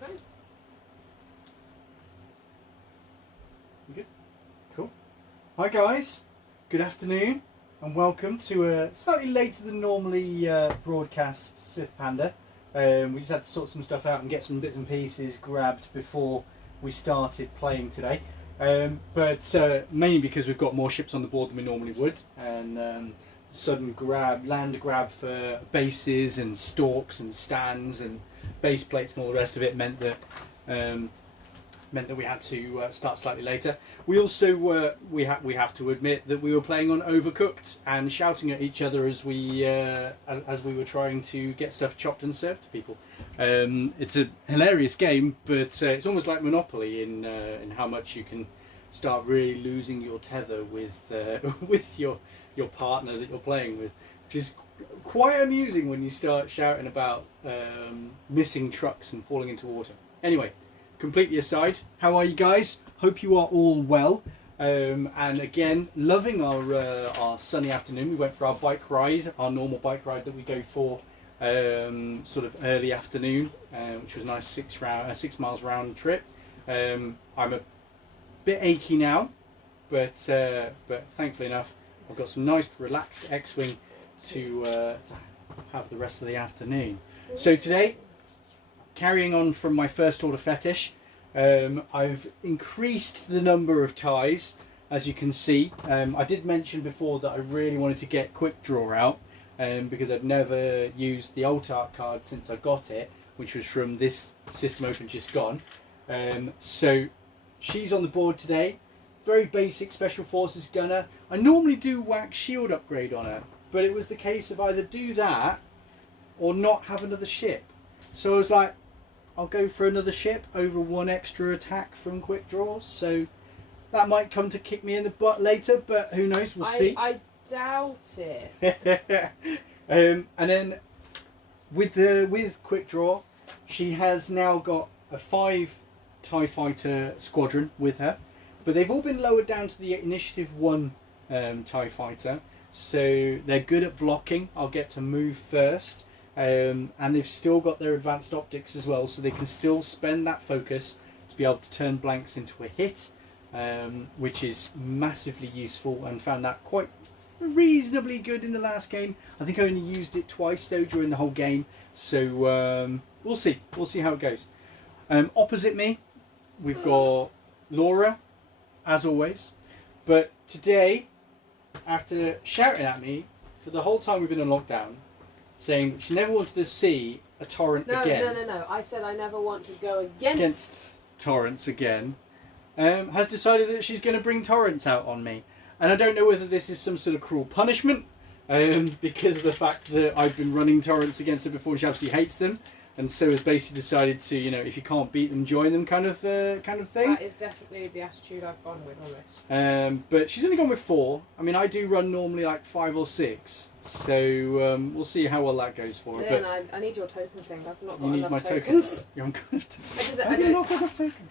Okay. You good? Cool. Hi guys, good afternoon and welcome to a slightly later than normally broadcast Sith Panda. We just had to sort some stuff out and get some bits and pieces grabbed before we started playing today. But mainly because we've got more ships on the board than we normally would, and sudden land grab for bases and stalks and stands and base plates and all the rest of it meant that we had to start slightly later. We also we have to admit that we were playing on Overcooked and shouting at each other as we were trying to get stuff chopped and served to people. It's a hilarious game, but it's almost like Monopoly in how much you can start really losing your tether with with your partner that you're playing with, which is quite amusing when you start shouting about missing trucks and falling into water. Anyway, completely aside, how are you guys? Hope you are all well. And again, loving our sunny afternoon. We went for our bike ride, our normal bike ride that we go for sort of early afternoon, which was a nice 6 miles round trip. I'm a bit achy now, but thankfully enough, I've got some nice relaxed X-Wing to have the rest of the afternoon. So today, carrying on from my first order fetish, I've increased the number of ties, as you can see. I did mention before that I really wanted to get Quickdraw out, because I've never used the alt art card since I got it, which was from this system open just gone. So she's on the board today. Very basic Special Forces gunner. I normally do wax shield upgrade on her, but it was the case of either do that or not have another ship. So I was like, I'll go for another ship over one extra attack from Quickdraw. So that might come to kick me in the butt later, but who knows? We'll see. I doubt it. And then with Quickdraw, she has now got a 5 TIE Fighter squadron with her, but they've all been lowered down to the Initiative 1 TIE Fighter, so they're good at blocking. I'll get to move first, and they've still got their advanced optics as well, so they can still spend that focus to be able to turn blanks into a hit, which is massively useful, and found that quite reasonably good in the last game. I think I only used it twice though during the whole game, so we'll see how it goes. Opposite me we've got Laura, as always, but today, after shouting at me for the whole time we've been in lockdown, saying she never wanted to see a Torrent again. No. I said I never want to go against Torrents again, has decided that she's going to bring Torrents out on me. And I don't know whether this is some sort of cruel punishment, because of the fact that I've been running Torrents against her before and she absolutely hates them, and so has basically decided to, you know, if you can't beat them, join them kind of thing. That is definitely the attitude I've gone with on this. But she's only gone with 4. I mean, I do run normally like 5 or 6, so we'll see how well that goes for her. Then but I need your token thing. I've not got you need enough my tokens. token. You haven't got enough tokens. I don't. Not got enough tokens.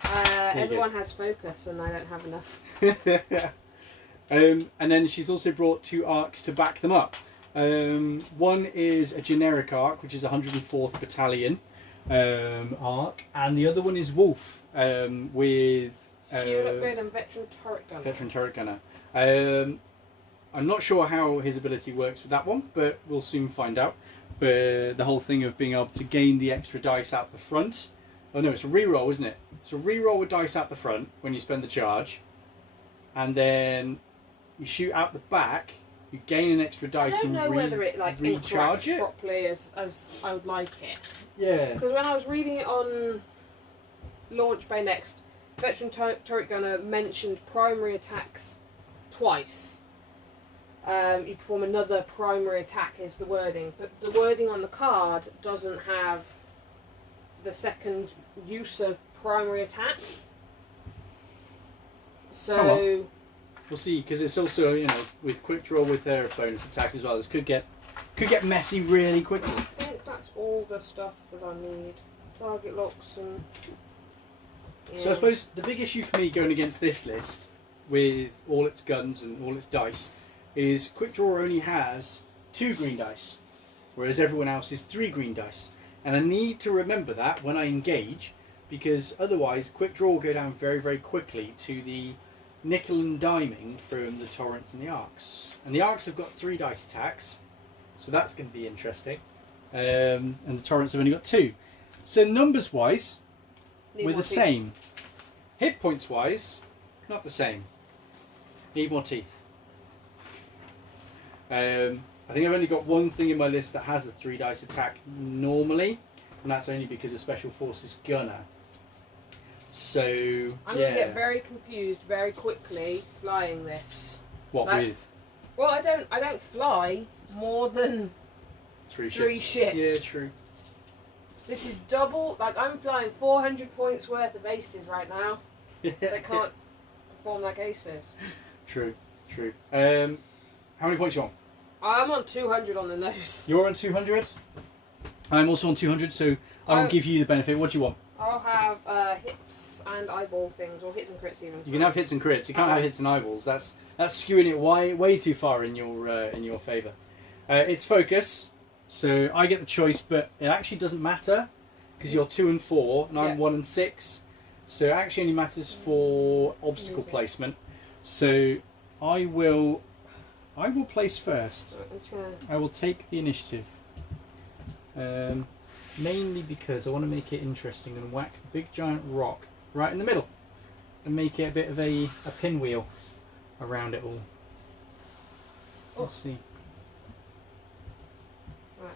Everyone has focus, and I don't have enough. And then she's also brought 2 arcs to back them up. One is a generic arc, which is 104th Battalion arc, and the other one is Wolffe with Shield upgrade and veteran turret gunner. I'm not sure how his ability works with that one, but we'll soon find out. But the whole thing of being able to gain the extra dice out the front. Oh no, it's a reroll, isn't it? It's a reroll with dice out the front when you spend the charge, and then you shoot out the back. You gain an extra dice and I don't know whether it like recharge interacts it properly as I would like it. Yeah. Because when I was reading it on Launch Bay Next, Veteran Turret Gunner mentioned primary attacks twice. You perform another primary attack is the wording, but the wording on the card doesn't have the second use of primary attack. So we'll see, because it's also, you know, with Quickdraw with their bonus attack as well. This could get messy really quickly. I think that's all the stuff that I need. Target locks and. Yeah. So I suppose the big issue for me going against this list, with all its guns and all its dice, is Quickdraw only has 2 green dice, whereas everyone else is 3 green dice. And I need to remember that when I engage, because otherwise Quickdraw will go down very, very quickly to the nickel and diming from the Torrents and the Arcs. And the Arcs have got 3 dice attacks, so that's going to be interesting. And the Torrents have only got 2. So numbers wise, we're the same. Hit points wise, not the same. Need more teeth. I think I've only got one thing in my list that has a 3 dice attack normally, and that's only because of Special Forces Gunner. So I'm going to get very confused very quickly flying this. What with? Well, I don't fly more than 3 ships. Yeah, true. This is double. Like, I'm flying 400 points worth of aces right now. They can't perform like aces. True. How many points you on? I'm on 200 on the nose. You're on 200. I'm also on 200, so I'll give you the benefit. What do you want? I'll have hits and eyeball things, or hits and crits even. You can have hits and crits. You can't have hits and eyeballs. That's skewing it way too far in your favour. It's focus, so I get the choice, but it actually doesn't matter because you're 2 and 4, and I'm 1 and 6. So it actually only matters for obstacle placement. So I will place first. I will take the initiative. Mainly because I want to make it interesting and whack a big giant rock right in the middle and make it a bit of a pinwheel around it all. Let's see.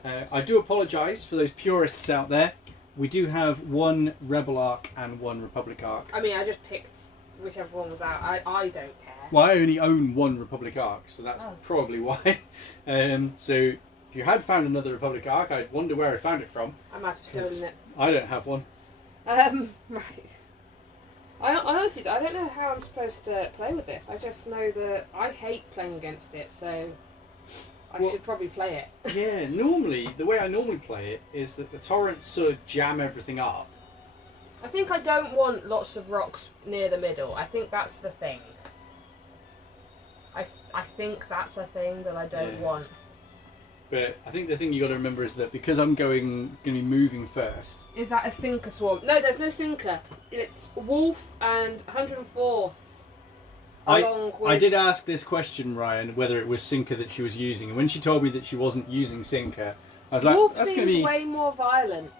I do apologise for those purists out there. We do have 1 Rebel Arc and 1 Republic Arc. I mean, I just picked whichever one was out. I don't care. Well, I only own 1 Republic Arc, so that's probably why. So if you had found another Republic Arc, I'd wonder where I found it from. I might have stolen it. I don't have one. Right. I honestly, I don't know how I'm supposed to play with this. I just know that I hate playing against it, so I should probably play it. Yeah, normally, the way I normally play it is that the Torrents sort of jam everything up. I think I don't want lots of rocks near the middle. I think that's the thing. I think that's a thing that I don't want. But I think the thing you got to remember is that because I'm going to be moving first. Is that a sinker swarm? No, there's no sinker. It's Wolffe and 104th. I did ask this question, Ryan, whether it was sinker that she was using, and when she told me that she wasn't using sinker, I was like, Wolffe "That's seems going to be way more violent."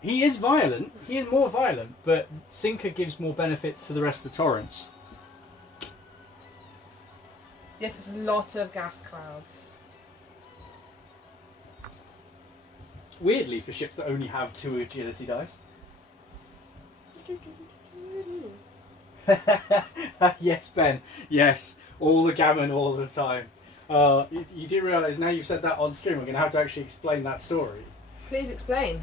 He is violent. He is more violent, but sinker gives more benefits to the rest of the Torrents. Yes, it's a lot of gas clouds. Weirdly, for ships that only have 2 agility dice. Yes, Ben. Yes, all the gammon all the time. You do realise now you've said that on stream, we're going to have to actually explain that story. Please explain.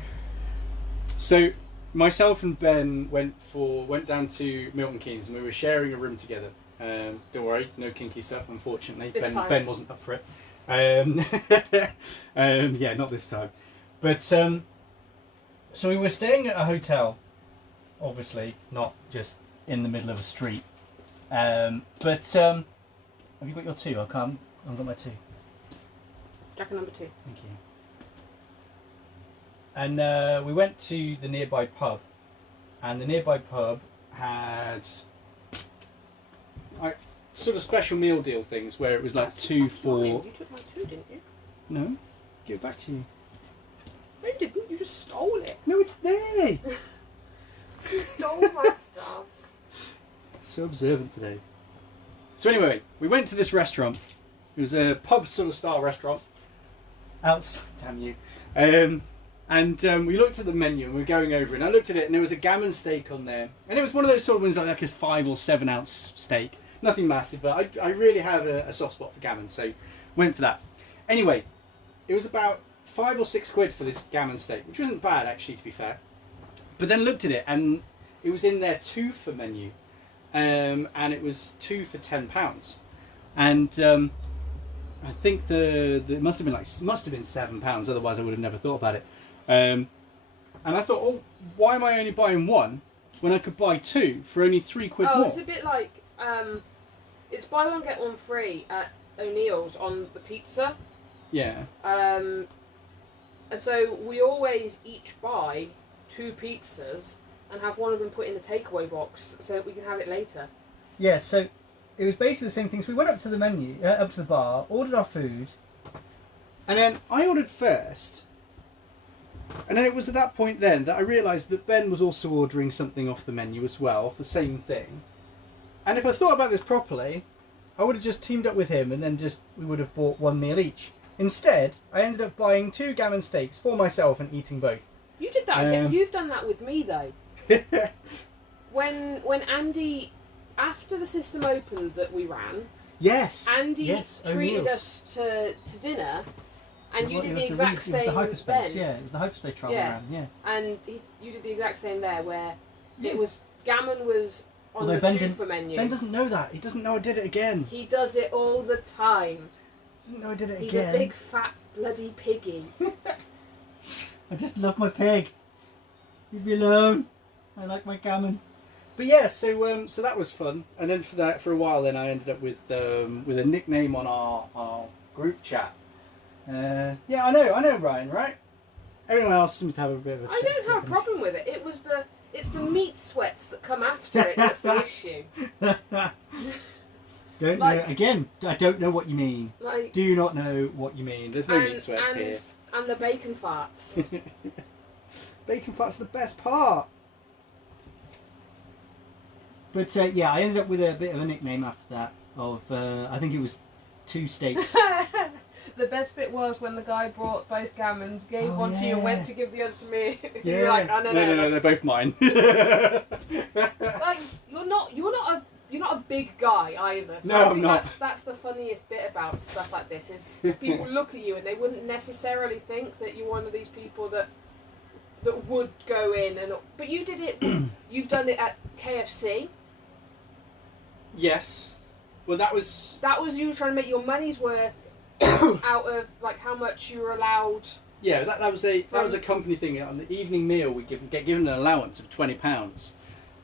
So, myself and Ben went down to Milton Keynes, and we were sharing a room together. Don't worry, no kinky stuff, unfortunately. Ben wasn't up for it. Yeah, not this time. But so we were staying at a hotel, obviously, not just in the middle of a street. But have you got your 2? I've got my 2. Jacket number 2. Thank you. And we went to the nearby pub, and the nearby pub had sort of special meal deal things where it was like 2 for. You took my 2, didn't you? No, give it back to you. No, you didn't. You just stole it. No, it's there. You stole my stuff. So observant today. So anyway, we went to this restaurant. It was a pub sort of style restaurant. Outside, damn you. And we looked at the menu and we were going over it, and I looked at it and there was a gammon steak on there. And it was one of those sort of ones like a 5 or 7 ounce steak. Nothing massive, but I really have a soft spot for gammon, so went for that. Anyway, it was about 5 or 6 quid for this gammon steak, which wasn't bad actually, to be fair. But then looked at it and it was in their 2 for menu. And it was 2 for £10. And I think it must have been £7, otherwise I would have never thought about it. And I thought, oh, why am I only buying 1 when I could buy 2 for only 3 quid more? Oh, it's a bit like it's buy 1 get 1 free at O'Neill's on the pizza. Yeah. And so we always each buy 2 pizzas, and have one of them put in the takeaway box so that we can have it later. Yeah, so it was basically the same thing. So we went up to the menu, up to the bar, ordered our food, and then I ordered first. And then it was at that point then that I realised that Ben was also ordering something off the menu as well, off the same thing. And if I thought about this properly, I would have just teamed up with him and then we would have bought one meal each. Instead, I ended up buying 2 gammon steaks for myself and eating both. You did that again. You've done that with me though. When Andy, after the system opened that we ran, Andy treated us to dinner, and you did the exact same. It was the hyperspace, it was the hyperspace trial we ran, and you did the exact same there, where it was gammon was on the twofer menu. Ben doesn't know that. He doesn't know I did it again. He does it all the time. He doesn't know I did it again. He's a big fat bloody piggy. I just love my pig. Leave me alone. I like my gammon. But yeah, so that was fun. And then for a while, then I ended up with a nickname on our group chat. Yeah, I know, Ryan, right? Everyone else seems to have a bit of a. I don't have a problem with it. It's the meat sweats that come after it that's the issue. Don't know. Again, I don't know what you mean. Do not know what you mean. There's no meat sweats here. And the bacon farts. Bacon farts are the best part. But yeah, I ended up with a bit of a nickname after that. I think it was 2 steaks. The best bit was when the guy brought both gammons, gave one to you, and went to give the other to me. Yeah. You're like, oh, no, they're both mine. Like you're not a big guy either. So no, I'm not. That's the funniest bit about stuff like this is people look at you and they wouldn't necessarily think that you're one of these people that would go in but you did it. You've done it at KFC. Yes. Well, that was you trying to make your money's worth out of like how much you were allowed. Yeah, that was a company thing. On the evening meal, we get given an allowance of £20.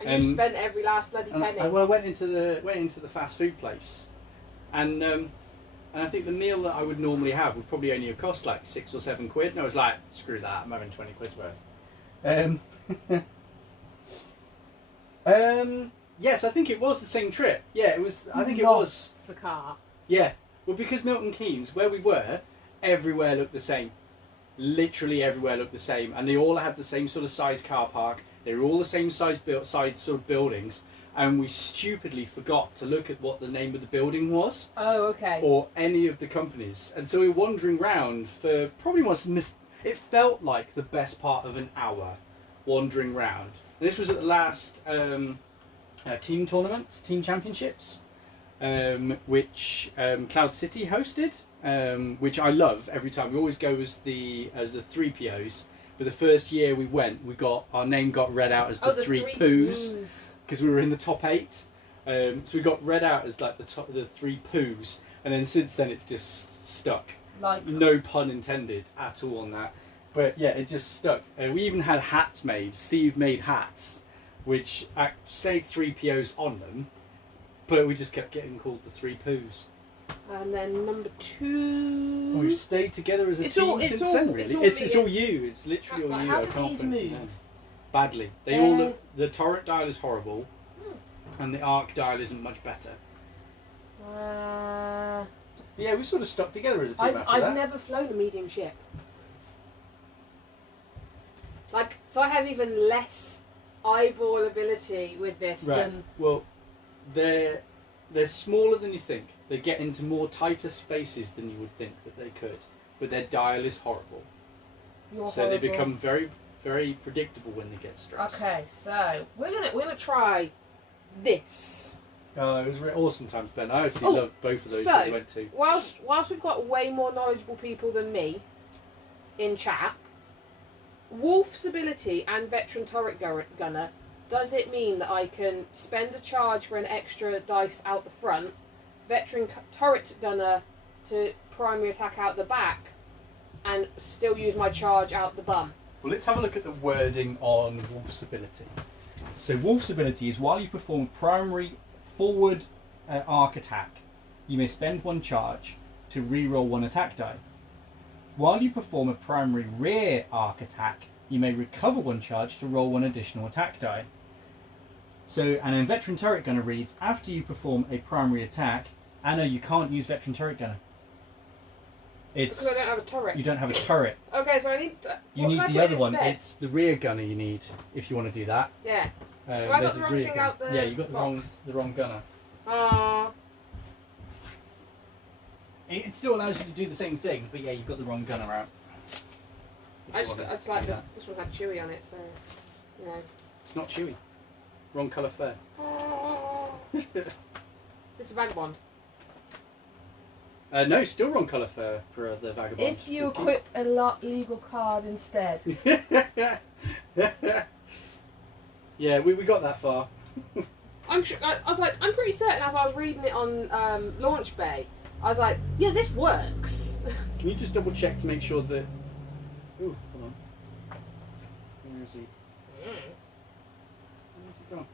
And you spent every last bloody penny. I went into the fast food place, and I think the meal that I would normally have would probably only have cost like £6 or £7, and I was like, screw that, I'm having 20 quid's worth. Yes, I think it was the same trip. Yeah, it was. I think it was the car. Yeah, well, because Milton Keynes, where we were, everywhere looked the same. Literally everywhere looked the same, and they all had the same sort of size car park. They were all the same size sort of buildings, and we stupidly forgot to look at what the name of the building was. Oh, okay. Or any of the companies, and so we were wandering round for probably it felt like the best part of an hour, wandering round. And this was at the last team tournaments, team championships, which Cloud City hosted. Which I love every time. We always go as the 3POs. But the first year we went, our name got read out as the 3 poos because we were in the top 8. So we got read out as like the 3 poos, and then since then it's just stuck. Like no pun intended at all on that. But yeah, it just stuck. We even had hats made. Steve made hats, which say 3POs on them, but we just kept getting called the 3 poos. And then number 2. We've stayed together as a team since then. Really, it's all you. It's literally all you. How do these move? Badly. They all look. The Torrent dial is horrible, and the Arc dial isn't much better. Yeah, we sort of stuck together as a team. I've never flown a medium ship. So I have even less eyeball ability with this than. Well, they're smaller than you think. They get into more tighter spaces than you would think that they could, but their dial is horrible. They become very, very predictable when they get stressed. Okay, so we're gonna try this. It was very awesome times, Ben. I actually loved both of those that we went to. Whilst we've got way more knowledgeable people than me in chat, Wolffe's ability and veteran turret gunner, does it mean that I can spend a charge for an extra dice out the front, veteran turret gunner to primary attack out the back, and still use my charge out the bum? Well, let's have a look at the wording on Wolffe's ability. So Wolffe's ability is while you perform primary forward arc attack, you may spend 1 charge to reroll 1 attack die. While you perform a primary rear arc attack, you may recover 1 charge to roll 1 additional attack die. So, and then Veteran Turret Gunner reads, after you perform a primary attack, Anna, you can't use Veteran Turret Gunner. It's, because I don't have a turret. you don't have a turret. Okay, so I need. You need the other one. It's the rear gunner you need if you want to do that. Yeah. Well, I got there's the a wrong rear thing gunner. out the Yeah, you got box. the wrong gunner. Ah. It still allows you to do the same thing, but yeah, you've got the wrong gunner out. I just like this. This one had Chewy on it, so you know. It's not Chewy. Wrong colour fur. This is Vagabond. No, still wrong colour fur for the Vagabond. If you equip a legal card instead. Yeah, we got that far. I'm sure. I was like, I'm pretty certain as I was reading it on Launch Bay, I was like, yeah, this works. Can you just double check to make sure that? Ooh, hold on. Where is he? Where's he gone?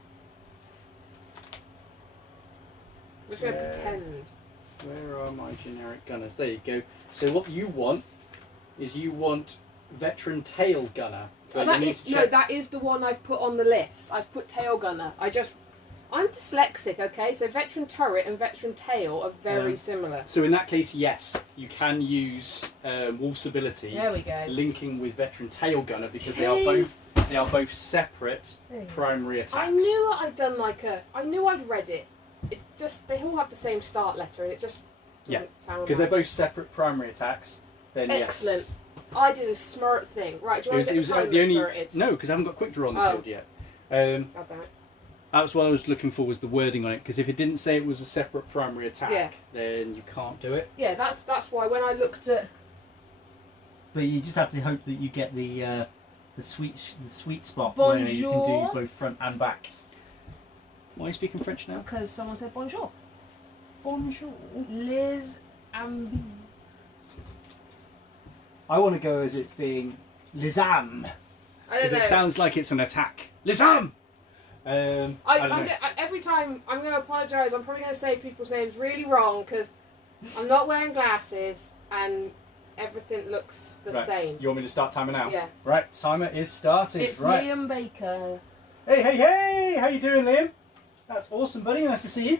I'm just going to pretend. Where are my generic gunners? There you go. So what you want is Veteran Tail Gunner. Oh, that is the one I've put on the list. I've put Tail Gunner. I'm dyslexic, okay? So Veteran Turret and Veteran Tail are very similar. So in that case, yes, you can use Wolffe's ability. There we go. Linking with Veteran Tail Gunner because they are both separate primary attacks. I knew I'd done I knew I'd read it. They all have the same start letter, and it just doesn't sound right. Because they're both separate primary attacks. Then excellent. Yes. I did a smart thing. Right, do you want to get the timer started? No, because I haven't got Quickdraw on the field yet. God damn it. That's what I was looking for, was the wording on it, because if it didn't say it was a separate primary attack, then you can't do it. Yeah, that's why when I looked at. But you just have to hope that you get the sweet spot Bonjour. where you can do both front and back. Why are you speaking French now? Because someone said bonjour. Bonjour. Les amis. I want to go as it being les âmes. Because it sounds like it's an attack. Les âmes! Every time I'm going to apologise, I'm probably going to say people's names really wrong because I'm not wearing glasses and everything looks the same. You want me to start timing now? Yeah. Right, timer is started. It's right. Liam Baker. Hey! How you doing, Liam? That's awesome, buddy. Nice to see you.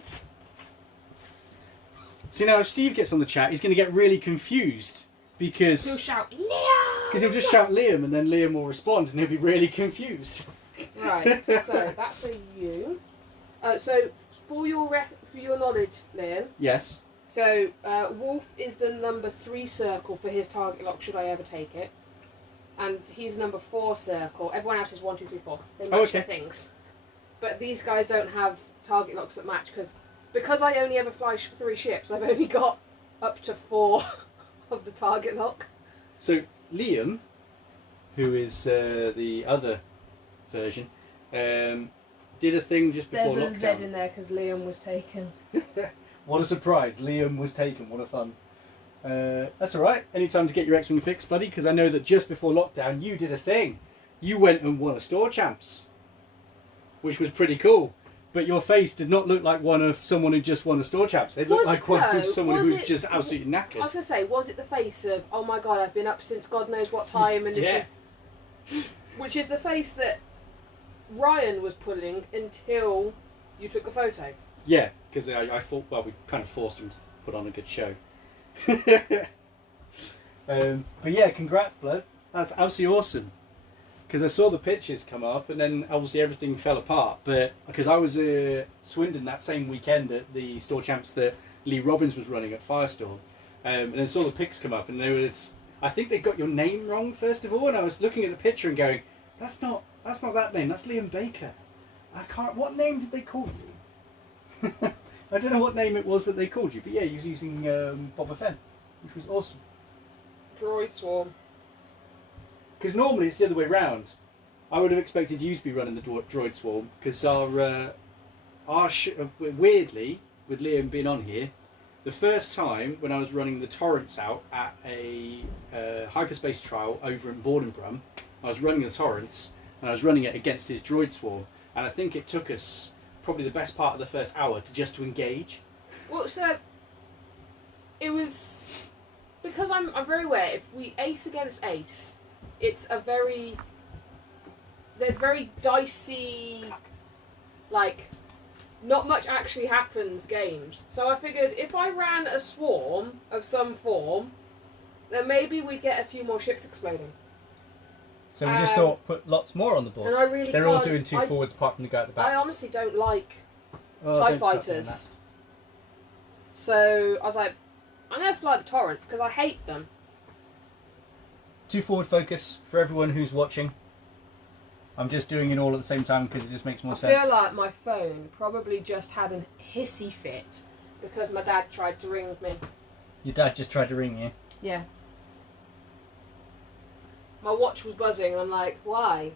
See, now if Steve gets on the chat, he's going to get really confused because he'll shout Liam. Because he'll just shout Liam, and then Liam will respond, and he'll be really confused. Right. So that's a you. So for your knowledge, Liam. Yes. So Wolffe is the number 3 circle for his target lock. Should I ever take it? And he's number 4 circle. Everyone else is 1, 2, 3, 4. They match their things. But these guys don't have target locks that match because I only ever fly 3 ships. I've only got up to 4 of the target lock. So Liam, who is the other version, did a thing just before There's lockdown. a Z in there because Liam was taken. What a surprise! Liam was taken. What a fun. That's all right. Any time to get your X-Wing fixed, buddy. Because I know that just before lockdown, you did a thing. You went and won a store champs, which was pretty cool. But your face did not look like one of someone who just won a store champs. It looked like one of someone who was just absolutely knackered. I was going to say, was it the face of, oh my god, I've been up since God knows what time, and this is... Which is the face that Ryan was pulling until you took a photo. Yeah, because I thought, well, we kind of forced him to put on a good show. But yeah, congrats, blood. That's absolutely awesome. Because I saw the pictures come up, and then obviously everything fell apart. But because I was Swindon that same weekend at the store champs that Lee Robbins was running at Firestore, and then saw the pics come up, and I think they got your name wrong first of all. And I was looking at the picture and going, that's not that name. That's Liam Baker. What name did they call you? I don't know what name it was that they called you, but yeah, he was using Boba Fett, which was awesome. Droid Swarm. Because normally it's the other way round. I would have expected you to be running the Droid Swarm, because weirdly, with Liam being on here, the first time when I was running the Torrents out at a hyperspace trial over in Bordenbrum, I was running the Torrents, and I was running it against his Droid Swarm, and I think it took us probably the best part of the first hour to engage. Well, so it was because I'm very aware if we ace against ace, it's a very they're very dicey, like, not much actually happens games. So I figured if I ran a swarm of some form, then maybe we'd get a few more ships exploding. So we just thought put lots more on the board. And I really They're all doing two forwards apart from the guy at the back. I honestly don't like don't TIE stop doing fighters. that. So I was like, I'm going to fly the Torrents because I hate them. 2 forward focus for everyone who's watching. I'm just doing it all at the same time because it just makes more sense. I feel like my phone probably just had a hissy fit because my dad tried to ring me. Your dad just tried to ring you? Yeah. My watch was buzzing and I'm like, why?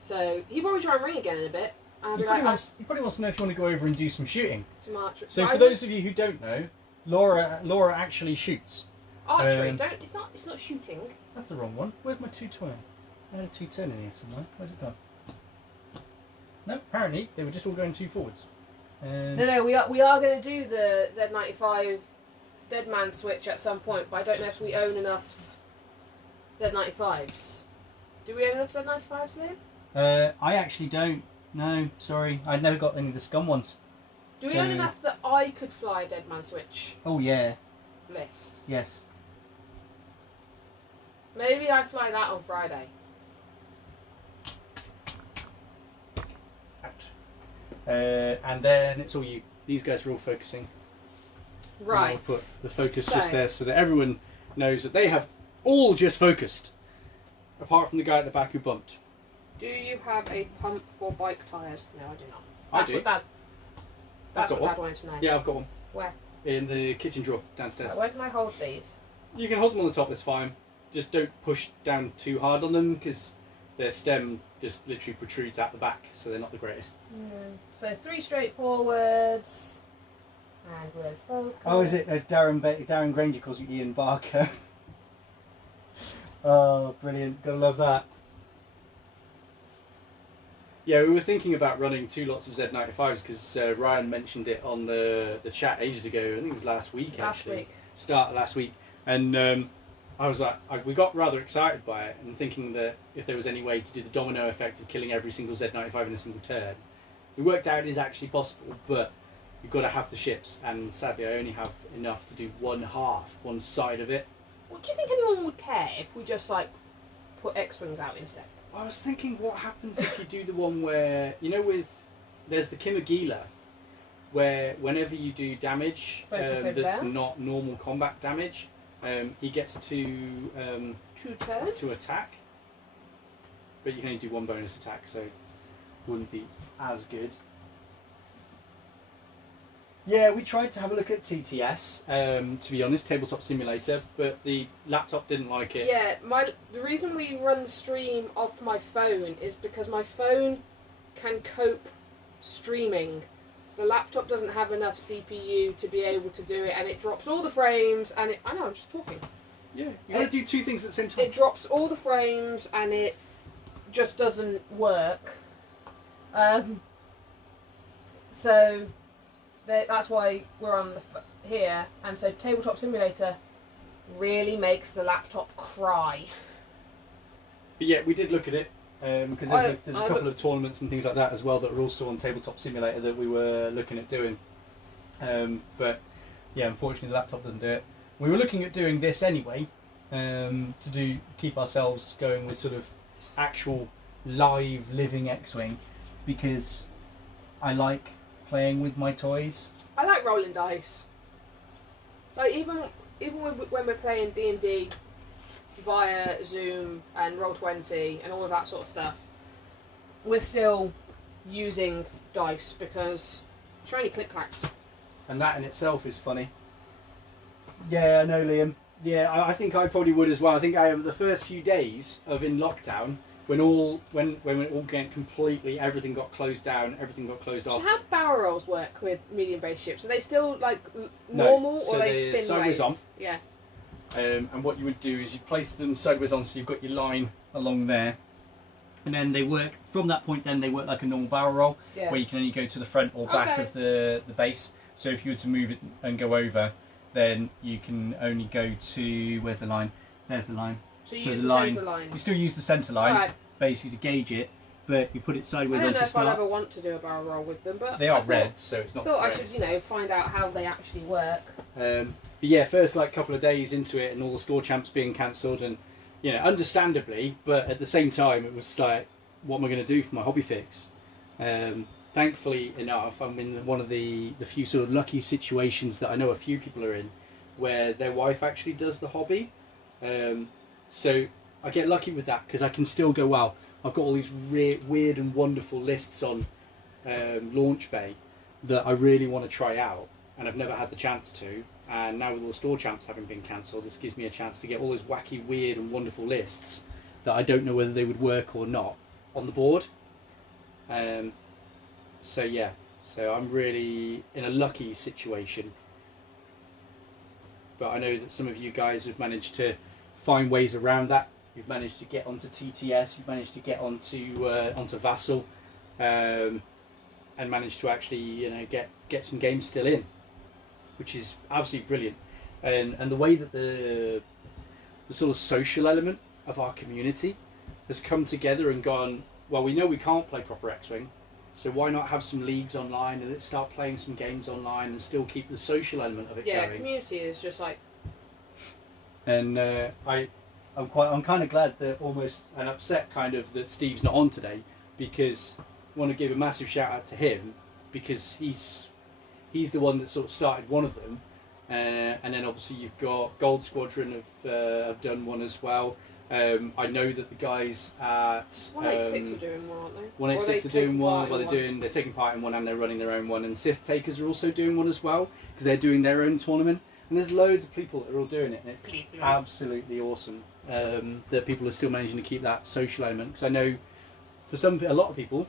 So he probably try and ring again in a bit. And I'll He be probably, like, he probably wants to know if you want to go over and do some shooting. too much. So for those of you who don't know, Laura actually shoots. Archery, it's not shooting. That's the wrong one. Where's my 220? I had a 210 in here somewhere. Where's it gone? No, apparently they were just all going 2 forwards. No, we are going to do the Z95 Dead Man switch at some point, but I don't know if we own enough Z95s. Do we own enough Z95s then? I actually don't. No, sorry. I'd never got any of the scum ones. Do we own enough that I could fly a Dead Man switch Oh yeah. list? Yes. Maybe I fly that on Friday. Ouch. And then it's all you. These guys are all focusing. Right. I'll put the focus So- just there so that everyone knows that they have all just focused. Apart from the guy at the back who bumped. Do you have a pump for bike tyres? No, I do not. I That's do. what Dad. That's got what one. Dad wanted to know. Yeah, I've got one. Where? In the kitchen drawer downstairs. Right, where can I hold these? You can hold them on the top, it's fine. Just don't push down too hard on them because their stem just literally protrudes out the back, so they're not the greatest. So 3 straight forwards. And we'll focus. Oh, is it? As Darren Granger calls you, Ian Barker. Oh, brilliant. Gotta love that. Yeah, we were thinking about running 2 lots of Z95s because Ryan mentioned it on the chat ages ago. I think it was last week, actually. Start of last week. And I was like, we got rather excited by it and thinking that if there was any way to do the domino effect of killing every single Z95 in a single turn. We worked out it is actually possible, but you've got to have the ships. And sadly, I only have enough to do one side of it. Well, do you think anyone would care if we just, like, put X-Wings out instead? I was thinking, what happens if you do the one where, you know, there's the Kimagila, where whenever you do damage Focus over that's there. not normal combat damage, he gets to True turn? attack, but you can only do 1 bonus attack, so it wouldn't be as good. Yeah, we tried to have a look at TTS, to be honest, Tabletop Simulator, but the laptop didn't like it. Yeah, the reason we run the stream off my phone is because my phone can cope streaming. The laptop doesn't have enough CPU to be able to do it, and it drops all the frames, and I know, I'm just talking. Yeah, you got to do 2 things at the same time. It drops all the frames, and it just doesn't work. So that's why we're on here, and so Tabletop Simulator really makes the laptop cry. But yeah, we did look at it because there's a couple of tournaments and things like that as well that are also on Tabletop Simulator that we were looking at doing. But yeah, unfortunately the laptop doesn't do it. We were looking at doing this anyway to keep ourselves going with sort of actual live living X-Wing because I like playing with my toys. I like rolling dice. Like even when we're playing D&D via Zoom and Roll20 and all of that sort of stuff, we're still using dice because shiny click-clacks. And that in itself is funny. Yeah, I know, Liam. Yeah, I think I probably would as well. I think the first few days of in lockdown, when it all went completely, everything got closed down, everything got closed off. So how barrel rolls work with medium-based ships? Are they still like normal, so or they they're spin sideways ways? on. Yeah. And what you would do is you place them sideways on, so you've got your line along there, and then they work from that point. Then they work like a normal barrel roll, Yeah. where you can only go to the front or back of the base. So if you were to move it and go over, then you can only go to where's the line? There's the line. So you So use the the line- centre line. You still use the centre line, Right. basically to gauge it. But you put it sideways I don't onto know if I'll start. ever want to do a barrel roll with them, but They I are thought- red, so it's not. thought I reds. should, find out how they actually work. But yeah, first like couple of days into it, and all the store champs being cancelled, and understandably, but at the same time, it was like, what am I going to do for my hobby fix? Thankfully enough, I'm in one of the few sort of lucky situations that I know a few people are in, where their wife actually does the hobby. So I get lucky with that because I can still go, wow, I've got all these weird and wonderful lists on Launch Bay that I really want to try out, and I've never had the chance to. And now with all the store champs having been cancelled, this gives me a chance to get all those wacky, weird and wonderful lists that I don't know whether they would work or not on the board. So yeah, so I'm really in a lucky situation. But I know that some of you guys have managed to find ways around that. You've managed to get onto TTS, you've managed to get onto Vassal, and managed to actually get some games still in, which is absolutely brilliant. And the way that the sort of social element of our community has come together and gone, well, we know we can't play proper X-Wing, so why not have some leagues online and let's start playing some games online and still keep the social element of it going. Community is just like. And I'm kind of glad that almost and upset kind of that Steve's not on today, because I want to give a massive shout out to him, because he's the one that sort of started one of them, and then obviously you've got Gold Squadron have done one as well. I know that the guys at 186 are doing one, aren't they? 186 are doing one. Well, they're taking part in one, and they're running their own one. And Sith Takers are also doing one as well, because they're doing their own tournament. And there's loads of people that are all doing it, and it's absolutely awesome that people are still managing to keep that social element. Because I know for a lot of people,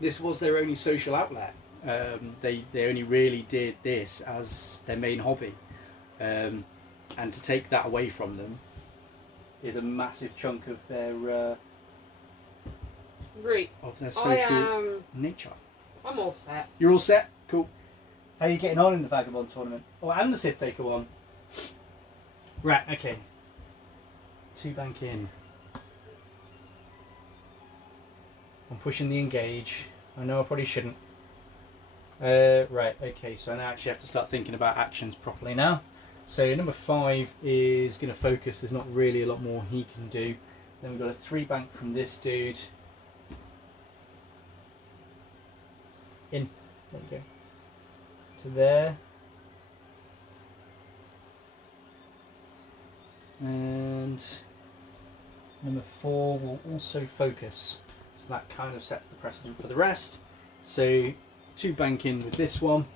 this was their only social outlet. They only really did this as their main hobby, and to take that away from them is a massive chunk of their social nature. I'm all set. You're all set? Cool. How are you getting on in the Vagabond tournament? Oh, and the Sith Taker one. Right, okay. 2 bank in. I'm pushing the engage. I know I probably shouldn't. Right, okay, so I now actually have to start thinking about actions properly now. So number 5 is going to focus. There's not really a lot more he can do. Then we've got a 3 bank from this dude. In. There you go. To there. And number 4 will also focus. So that kind of sets the precedent for the rest. So 2 bank in with this one.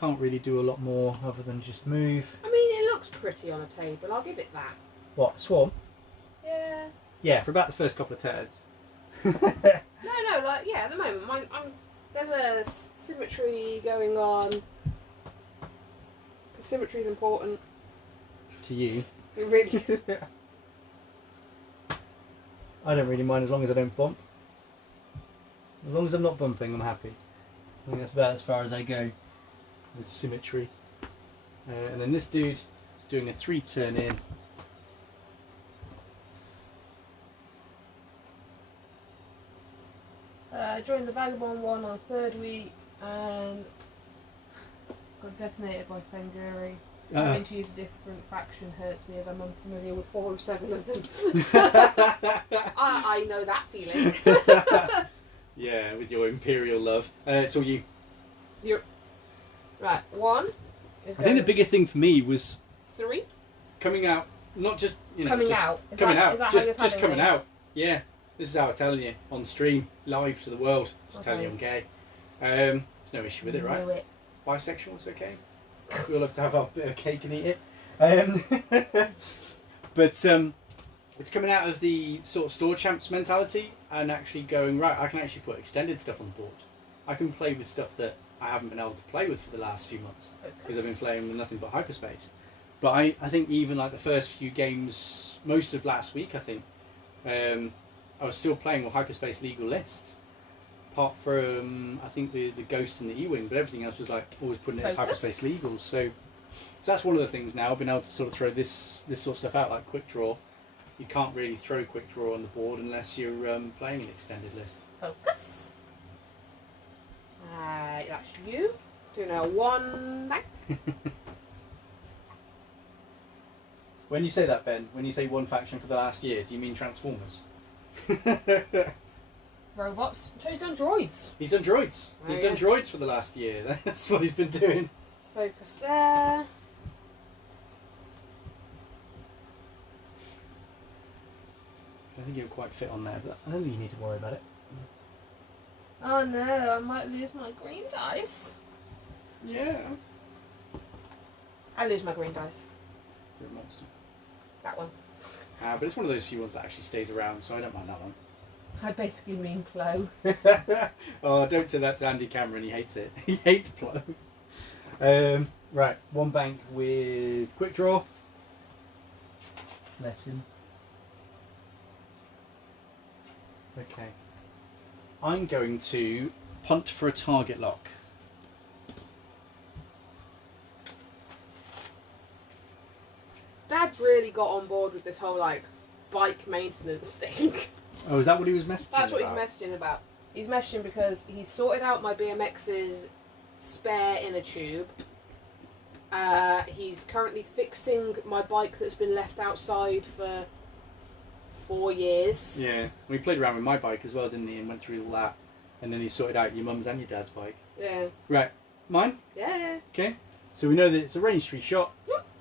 Can't really do a lot more other than just move. I mean, it looks pretty on a table. I'll give it that. What, swarm? Yeah. Yeah, for about the first couple of turns. No, like, yeah, at the moment, there's a symmetry going on. Symmetry is important. To you. It really is. I don't really mind as long as I don't bump. As long as I'm not bumping, I'm happy. I think that's about as far as I go with symmetry. And then this dude is doing a 3 turn in. Joined the Vagabond one on the 3rd week and got detonated by Fenguri. Having to use a different faction hurts me as I'm unfamiliar with 4 or 7 of them. I know that feeling. Yeah, with your Imperial love. It's all you. You're right. 1 is I think the biggest thing for me was 3 coming out, not just coming just out. Coming out, is that how you're just telling coming me? out. Yeah, this is how I'm telling you on stream, live to the world. Just telling you I'm Okay. gay. There's no issue with it, right? Knew it. Bisexual is okay. We'll have to have our bit of cake and eat it. But it's coming out of the sort of store champs mentality and actually going, right, I can actually put extended stuff on the board. I can play with stuff that I haven't been able to play with for the last few months because I've been playing with nothing but hyperspace. But I think even like the first few games, most of last week, I think, I was still playing with hyperspace legal lists. Apart from, I think, the Ghost and the E-Wing, but everything else was like always putting it as hyperspace legals. So that's one of the things now. I've been able to sort of throw this sort of stuff out, like Quickdraw, you can't really throw Quickdraw on the board unless you're playing an extended list. Focus. That's you. Doing a 1 back. When you say that, Ben, when you say one faction for the last year, do you mean Transformers? Robots. So he's done droids. He's done droids. Oh, He's yeah. done droids for the last year. That's what he's been doing. Focus there. I don't think he'll quite fit on there, but I don't think you need to worry about it. Oh no, I might lose my green dice. Yeah. I lose my green dice. You're a monster. That one. But it's one of those few ones that actually stays around, so I don't mind that one. I basically mean Plo. Oh, don't say that to Andy Cameron, he hates it. He hates Plo. Right, 1 bank with Quickdraw. Bless him. Okay. I'm going to punt for a target lock. Dad's really got on board with this whole like bike maintenance thing. Oh, is that what he was messaging That's what about? he's messaging about. He's messaging because he's sorted out my BMX's spare inner tube. He's currently fixing my bike that's been left outside for 4 years. Yeah, we played around with my bike as well, didn't he? And went through all that. And then he sorted out your mum's and your dad's bike. Yeah. Right, mine? Yeah. Okay. So we know that it's a range 3 shot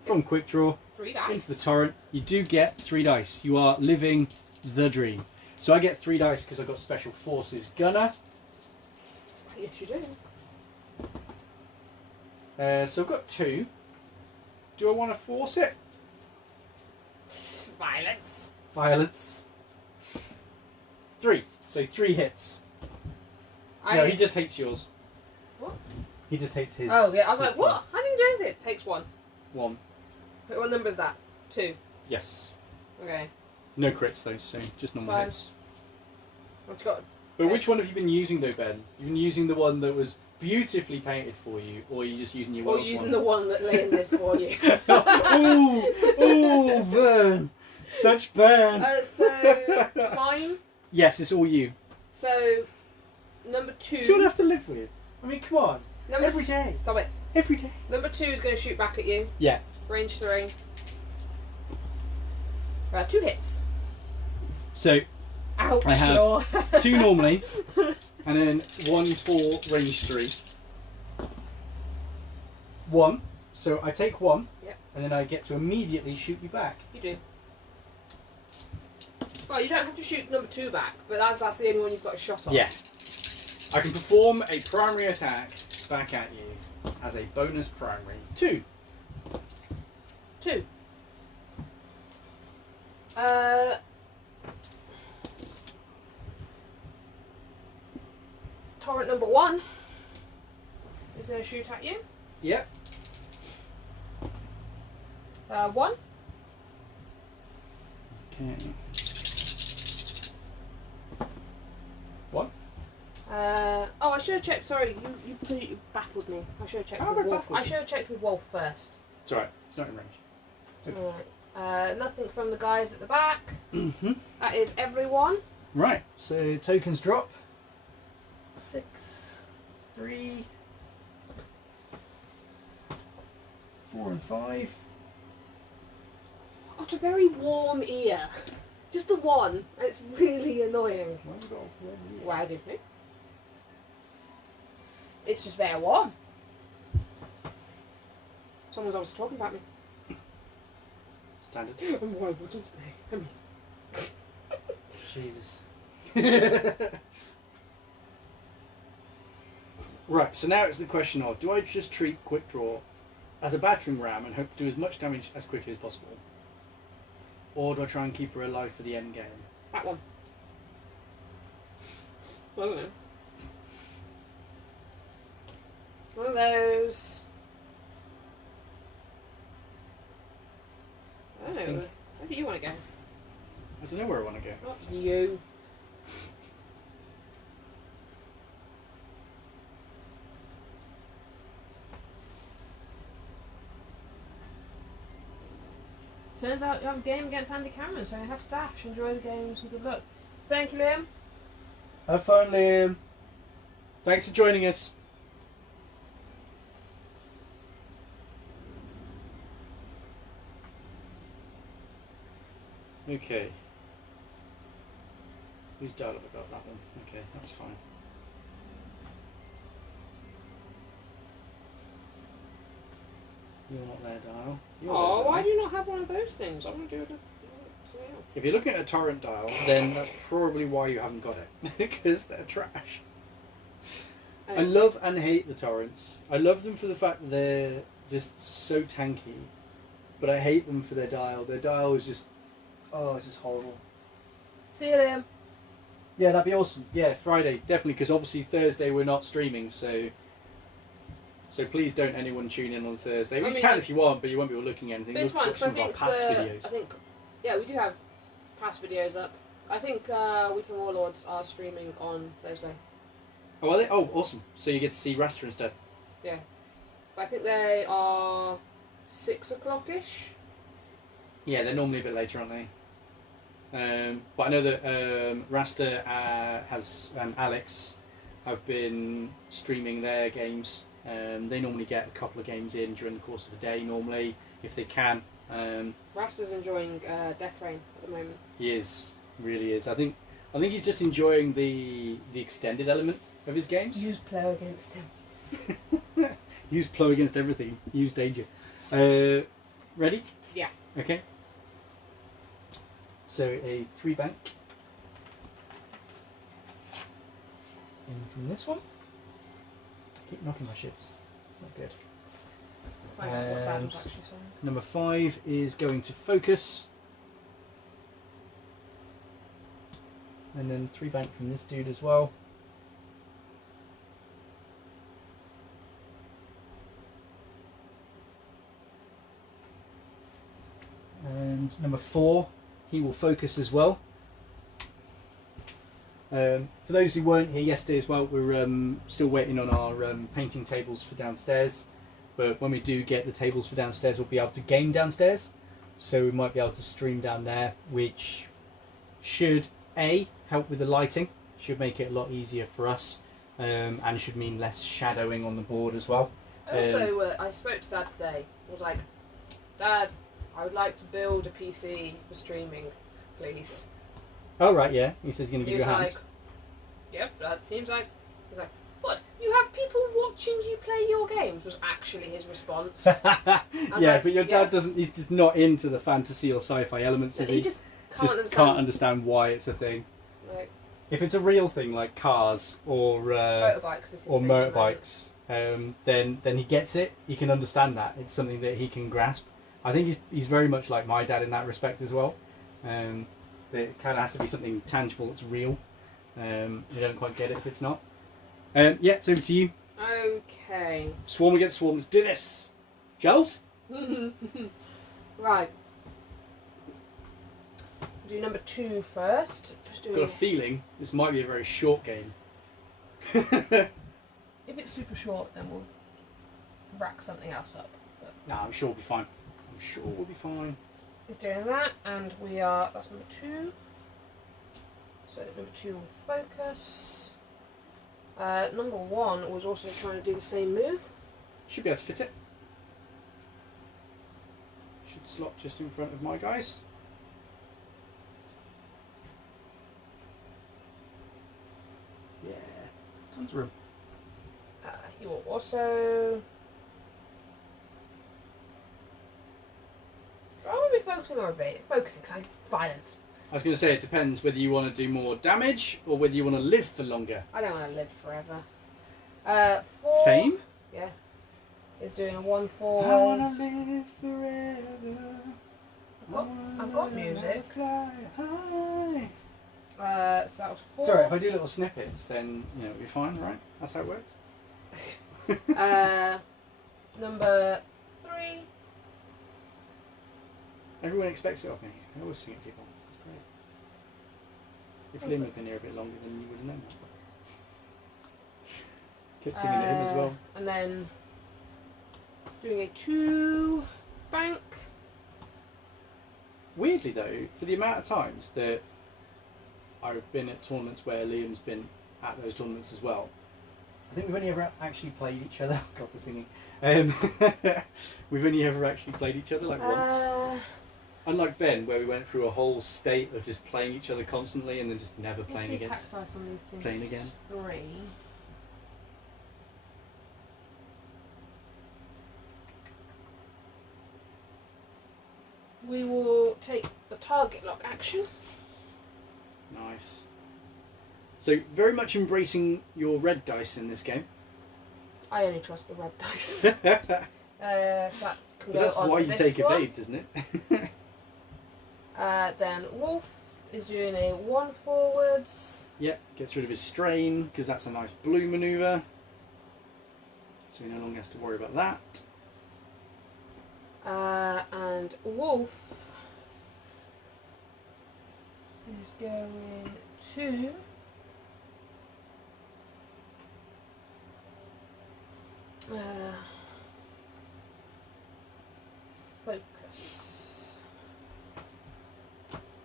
from Quickdraw 3 dice. into the Torrent. You do get 3 dice. You are living the dream. So I get 3 dice because I've got Special Forces Gunner. Yes, you do. So I've got 2. Do I want to force it? Violence. Violence. 3. So 3 hits. No, he just hates yours. What? He just hates his. Oh, yeah. I was his like, what? I didn't do anything. It takes 1. 1. What number is that? 2. Yes. Okay. No crits though, so just normal Fine. hits. What's got? But which one have you been using though, Ben? You've been using the one that was beautifully painted for you, or are you just using your Or Welsh using one? the one that Liam did for you. Ooh, burn! Such burn! So, mine. Yes, it's all you. So, number 2. So you have to live with. I mean, come on. Number Every day. Stop it. Every day. Number 2 is going to shoot back at you. Yeah. Range 3. 2 hits. So Ouch. I have sure. 2 normally, and then 1 for range 3. 1. So I take 1, Yep. and then I get to immediately shoot you back. You do. Well, you don't have to shoot number 2 back, but that's the only one you've got a shot on. Yeah. I can perform a primary attack back at you as a bonus primary. 2. 2. Torrent number 1 is going to shoot at you. Yep. 1. Okay. 1. Oh, I should have checked. Sorry, you baffled me. I should have checked How with have I Wolffe. baffled I you? should have checked with Wolffe first. It's alright. It's not in range. Okay. Alright. Nothing from the guys at the back. Mm-hmm. That is everyone. Right. So tokens drop. 6, 3, 4 and 5. Got a very warm ear. Just the one. And it's really annoying. Why have you got a red ear? Why did me? It's just very warm. Someone's obviously talking about me. Standard. And why wouldn't they? I mean, Jesus. Right, so now it's the question of, do I just treat Quickdraw as a battering ram and hope to do as much damage as quickly as possible? Or do I try and keep her alive for the end game? that one. I don't know. One of those. I don't know. Where do you want to go? I don't know where I want to go. Not you. Turns out you have a game against Andy Cameron, so you have to dash. Enjoy the games and good luck. Thank you, Liam. Have fun, Liam. Thanks for joining us. Okay. Whose dial have I got? That one. Okay, that's fine. You're not there, dial. Oh, why do you not have one of those things? I want to do it. If you're looking at a torrent dial, then that's probably why you haven't got it. Because they're trash. I love and hate the torrents. I love them for the fact that they're just so tanky. But I hate them for their dial. Their dial is just... Oh, it's just horrible. See you, Liam. Yeah, that'd be awesome. Yeah, Friday, definitely, because obviously Thursday we're not streaming, so please don't anyone tune in on Thursday. We can if you want, but you won't be looking at anything. But it's fine, because I think videos. I think, yeah, we do have past videos up. I think Weekend Warlords are streaming on Thursday. Oh, are they? Oh, awesome. So you get to see Rasta instead. Yeah. But I think they are 6 o'clock-ish. Yeah, they're normally a bit later, aren't they? But I know that Rasta has Alex have been streaming their games. They normally get a couple of games in during the course of the day, normally, if they can. Rasta's enjoying Death Rain at the moment. He is, really is. I think he's just enjoying the extended element of his games. Use plow against him. Use plow against everything. Use danger. Ready? Yeah. Okay. So a 3 bank. In from this one. Keep knocking my ships. It's not good. Find out what Dad was actually saying. Number 5 is going to focus. And then 3 bank from this dude as well. And number 4, he will focus as well. For those who weren't here yesterday as well, we're still waiting on our painting tables for downstairs. But when we do get the tables for downstairs, we'll be able to game downstairs. So we might be able to stream down there, which should help with the lighting, should make it a lot easier for us, and should mean less shadowing on the board as well. Also, I spoke to Dad today. I was like, Dad, I would like to build a PC for streaming, please. Oh right, yeah. He says he's going to give you a hand. He was like, yep, that seems like... He's like, what? You have people watching you play your games? Was actually his response. Yeah, like, but your dad doesn't. He's just not into the fantasy or sci-fi elements, is he? He just can't understand why it's a thing. Like, if it's a real thing like cars or motorbikes, then he gets it. He can understand that. It's something that he can grasp. I think he's very much like my dad in that respect as well. It kind of has to be something tangible that's real. You don't quite get it if it's not. Yeah, it's over to you. Okay. Swarm against swarm. Let's do this. Joels? Right. Do number 2 first. I've got a feeling this might be a very short game. If it's super short, then we'll rack something else up. But no, I'm sure we'll be fine. I'm sure we'll be fine. It's doing that, and we are... That's number 2. So number 2 will focus. Number 1 was also trying to do the same move. Should be able to fit it. Should slot just in front of my guys. Yeah, tons of room. He will also... I want to be focusing or focusing, because I violence. I was going to say, it depends whether you want to do more damage or whether you want to live for longer. I don't want to live forever. 4. Fame? Yeah. Is doing a 1 forward. I want to live forever. I've got music. Fly high. So that was 4. Sorry, if I do little snippets, then it'll be fine, right? That's how it works. Number 3. Everyone expects it of me. I always sing at people. It's great. If Liam had been here a bit longer, then you would have known that. Kept singing at him as well. And then doing a 2 bank. Weirdly though, for the amount of times that I've been at tournaments where Liam's been at those tournaments as well, I think we've only ever actually played each other. God, the singing. We've only ever actually played each other like once. Unlike Ben, where we went through a whole state of just playing each other constantly and then just never playing against. Playing again. 3. We will take the target lock action. Nice. So very much embracing your red dice in this game. I only trust the red dice. So that can go That's on why to you this take one. evades, isn't it? Then Wolffe is doing a 1 forwards. Yep, gets rid of his strain because that's a nice blue manoeuvre. So he no longer has to worry about that. And Wolffe is going to focus.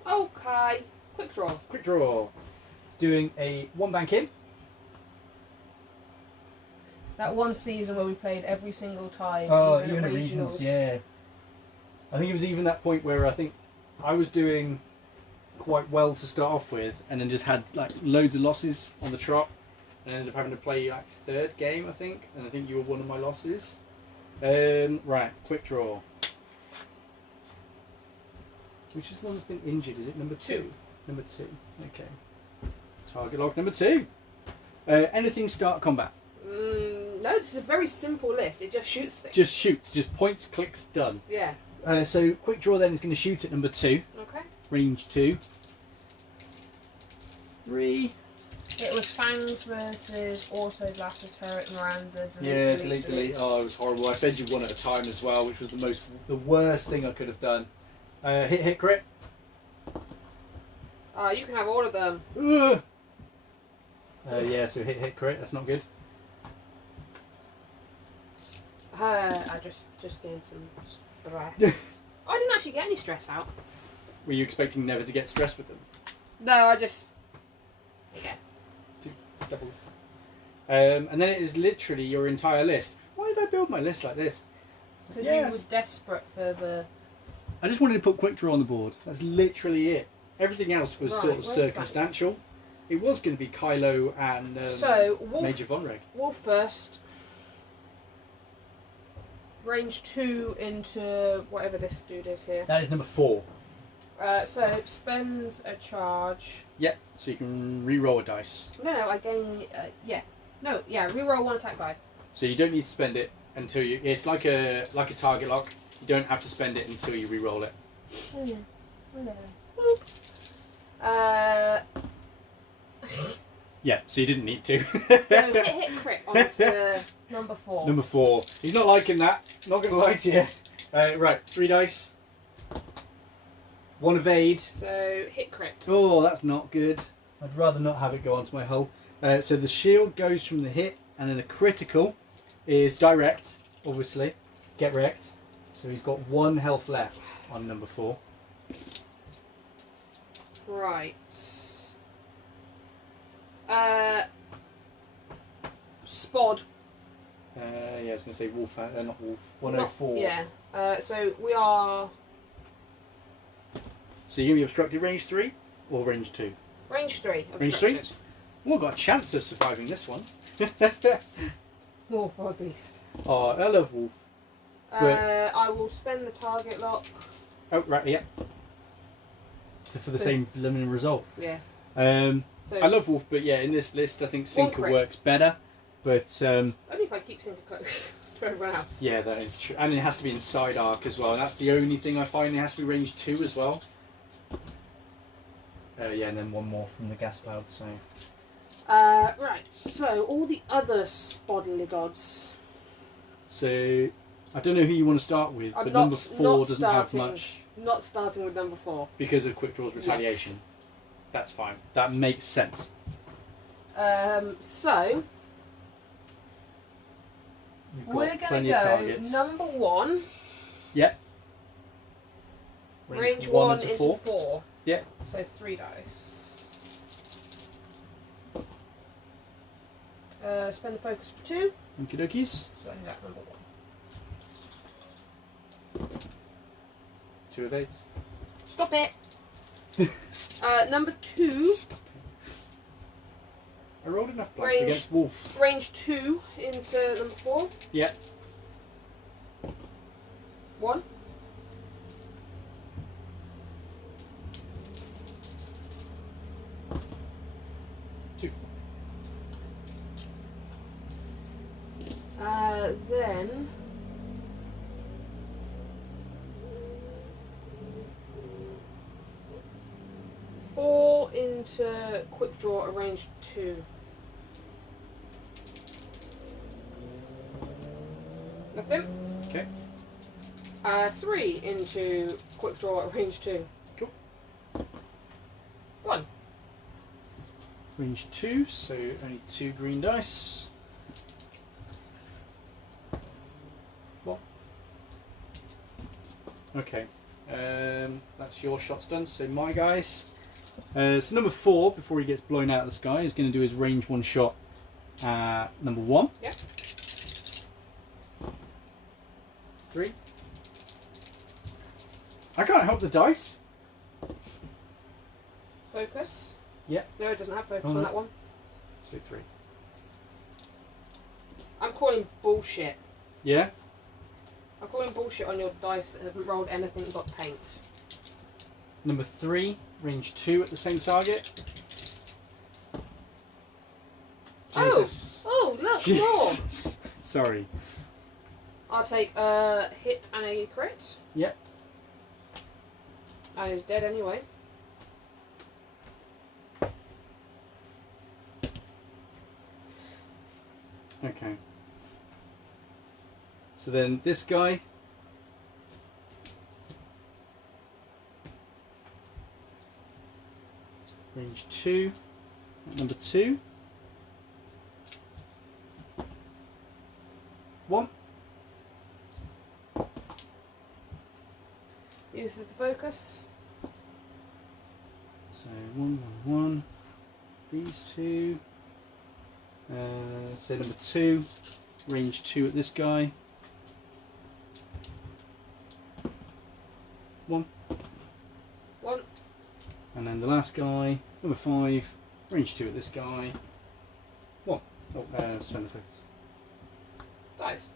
Okay, quick draw. Quick draw. Doing a 1 bank in. That one season where we played every single time, even at regionals, yeah. I think it was even that point where I think I was doing quite well to start off with, and then just had like loads of losses on the trot, and ended up having to play like 3rd game, I think, and I think you were one of my losses. Right, quick draw. Which is the one that's been injured? Is it number 2? Number 2. Okay. Target lock number 2. Anything start combat? No, this is a very simple list. It just shoots things. Just shoots. Just points, clicks, done. Yeah. So quick draw then is going to shoot at number 2. Okay. Range 2. 3. It was Fangs versus Auto Blaster Turret Miranda. Delete. Oh, it was horrible. I fed you one at a time as well, which was the worst thing I could have done. Hit, crit. You can have all of them. Yeah, so hit, crit. That's not good. I just gained some stress. I didn't actually get any stress out. Were you expecting never to get stressed with them? No, I just... Okay. 2 doubles. And then it is literally your entire list. Why did I build my list like this? Because you was desperate for the... I just wanted to put quick draw on the board. That's literally it. Everything else was sort of circumstantial. It was going to be Kylo and Major Von Reg. Wolffe first. Range 2 into whatever this dude is here. That is number 4. So spends a charge. Yep, so you can re-roll a dice. No, I gain. Re-roll 1 attack die. So you don't need to spend it until you. It's like a target lock. You don't have to spend it until you re-roll it. Oh yeah. Whatever. Yeah, so you didn't need to. So hit crit onto number 4. Number 4. He's not liking that. Not going to lie to you. Right, 3 dice. 1 evade. So hit crit. Oh, that's not good. I'd rather not have it go onto my hull. So the shield goes from the hit, and then the critical is direct, obviously. Get wrecked. So he's got 1 health left on number 4. Right. Spod. Yeah, I was going to say Wolf, not Wolf. 104. Yeah. So we are... So you're going to be obstructed range 3 or range 2? Range 3. Range 3? Well, I've got a chance of surviving this one. Wolf or beast. Oh, I love Wolf. I will spend the target lock. Oh, right, yeah. So for the same preliminary result. Yeah. So I love Wolf, but yeah, in this list I think Sinker works better. But only if I keep Sinker close to everyone else. Yeah, that is true. And it has to be inside arc as well. And that's the only thing I find. It has to be range 2 as well. Yeah, and then 1 more from the gas cloud. So. Right. So all the other spodly gods. So I don't know who you want to start with, but number 4 doesn't have much. Not starting with number 4 because of Quick Draw's retaliation. Yes. That's fine. That makes sense. So we're going to go number 1. Yep. Range 1 into 4. 4. Yeah. So 3 dice. Spend the focus for 2. Okie dokies. So I got number 1. 2 of 8. Stop it! Number 2. Stop it. I rolled enough blanks Range- against Wolffe. Range 2 into number 4. Yeah. 1. Then 4 into Quickdraw at range 2. Nothing. Okay. 3 into Quickdraw at range 2. Cool. 1. Range 2, so only 2 green dice. What? Okay. That's your shots done. So my guys. So number 4, before he gets blown out of the sky, is going to do his range 1 shot at number 1. Yep. 3. I can't help the dice. Focus. Yeah. No, it doesn't have focus Oh, on no. that one. So 3. I'm calling bullshit. Yeah? I'm calling bullshit on your dice that haven't rolled anything but paint. Number 3, range 2 at the same target. Jesus. Oh, look, more. Jesus. Sorry. I'll take a hit and a crit. Yep. And he's dead anyway. Okay. So then this guy. Range 2. Number 2. 1. Uses the focus. So 1, 1, 1. These 2. So number 2. Range 2 at this guy. 1. 1. And then the last guy, number 5, range 2 at this guy. 1. Oh, spend the focus. Dies.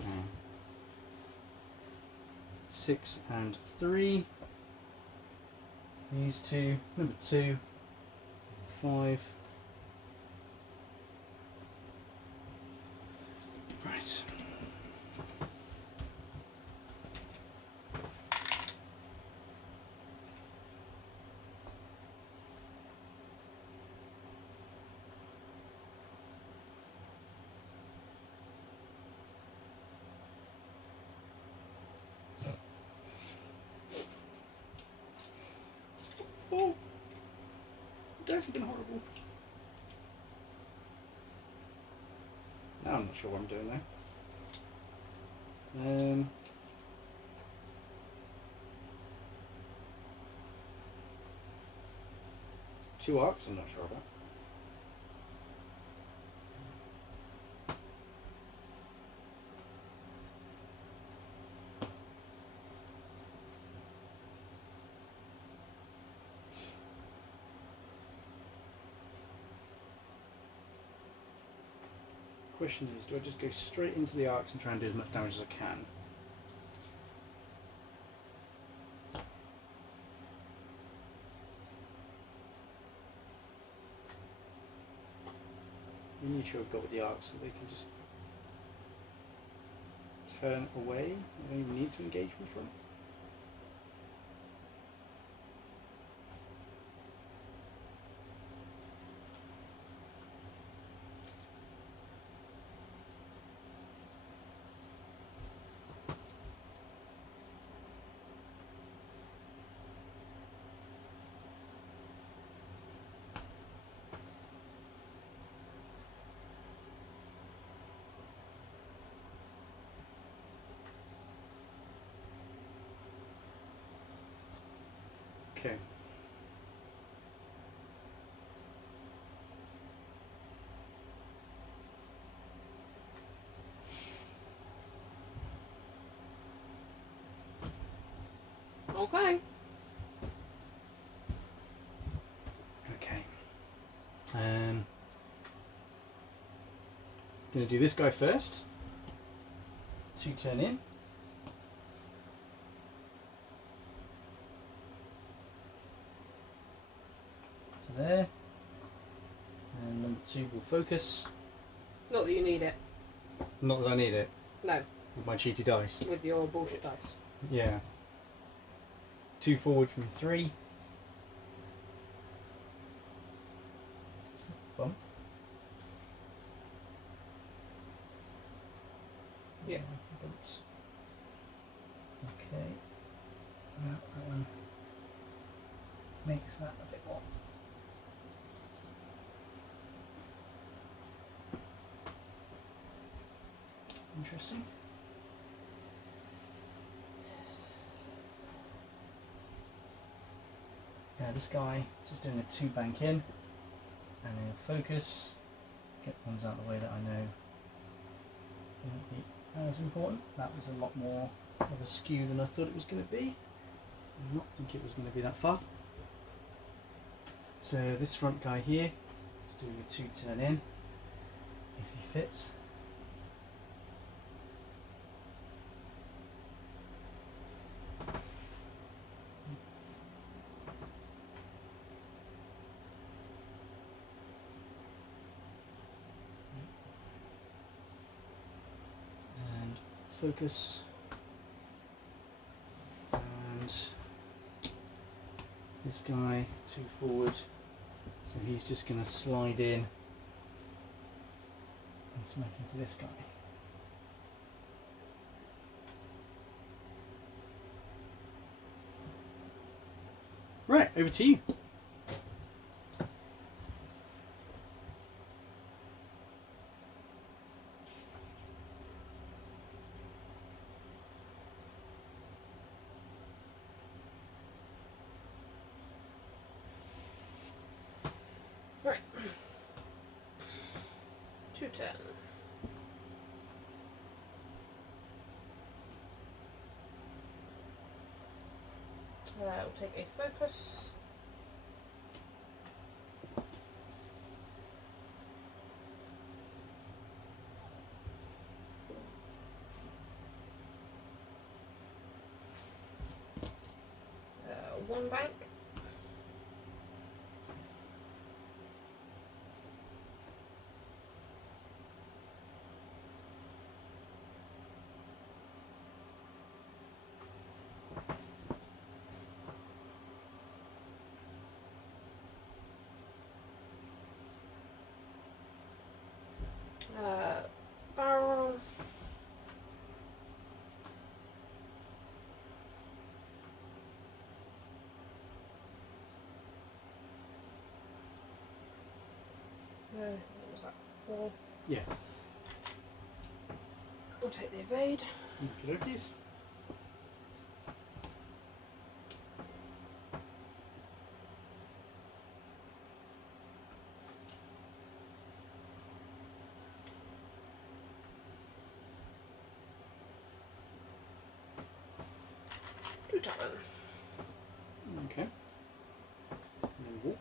Okay. 6 and 3. These 2, number 2, 5. Right. Oh, the dice have been horrible. Now I'm not sure what I'm doing there. 2 arcs, I'm not sure about. Question is, do I just go straight into the arcs and try and do as much damage as I can? The issue I've got with the arcs is that they can just turn away. I don't even need to engage from front. Okay. Okay. Okay. Gonna do this guy first. 2 turn in. To there. And number 2 will focus. Not that you need it. Not that I need it. No, With my cheaty dice. with your bullshit dice. Yeah. 2 forward from 3. Bump. Yeah. Bumps. Okay. That one makes that a bit more. Interesting. Now this guy just doing a 2 bank in, and then focus, get ones out of the way that I know won't be as important. That was a lot more of a skew than I thought it was going to be. I did not think it was going to be that far. So this front guy here is doing a 2 turn in, if he fits. Focus, and this guy 2 forward, so he's just going to slide in and smack into this guy. Right, over to you. Right. 2 turn. We'll take a focus. One bank. Barrel. What was that? 4. Yeah. We'll take the evade. Okie dokies. Okay. And then Wolffe.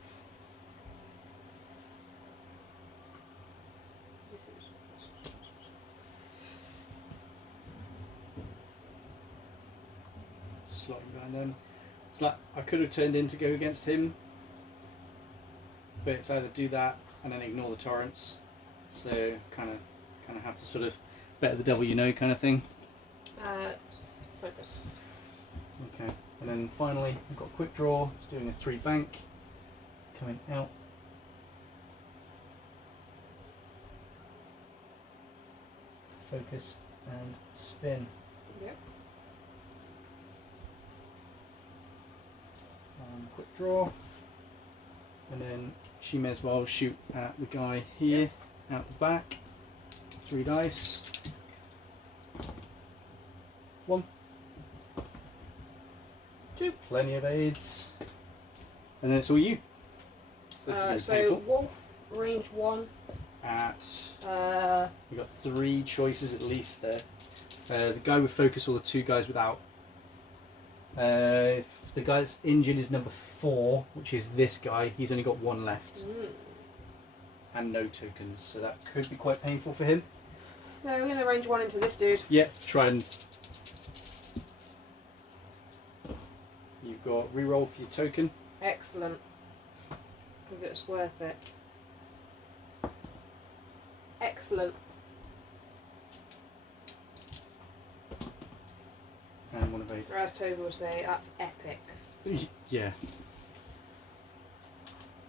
Slotting behind them. It's like I could have turned in to go against him, but it's either do that and then ignore the torrents. So kind of have to sort of better the devil you know kind of thing. Focus. Okay, and then finally we've got Quickdraw. It's doing a 3 bank, coming out. Focus and spin. Yep. Quick draw, and then she may as well shoot at the guy here out the back. 3 dice. 1, 2. plenty of aids. And then it's all you. So this is so painful. Wolffe, range 1. We've got 3 choices at least there. The guy with focus or the 2 guys without. If the guy that's injured is number 4, which is this guy, he's only got 1 left. And no tokens, so that could be quite painful for him. No, we're going to range 1 into this dude. Yeah, try and... You've got reroll for your token. Excellent. Because it's worth it. Excellent. And 1 evade. Or as Toby will say, that's epic. Yeah.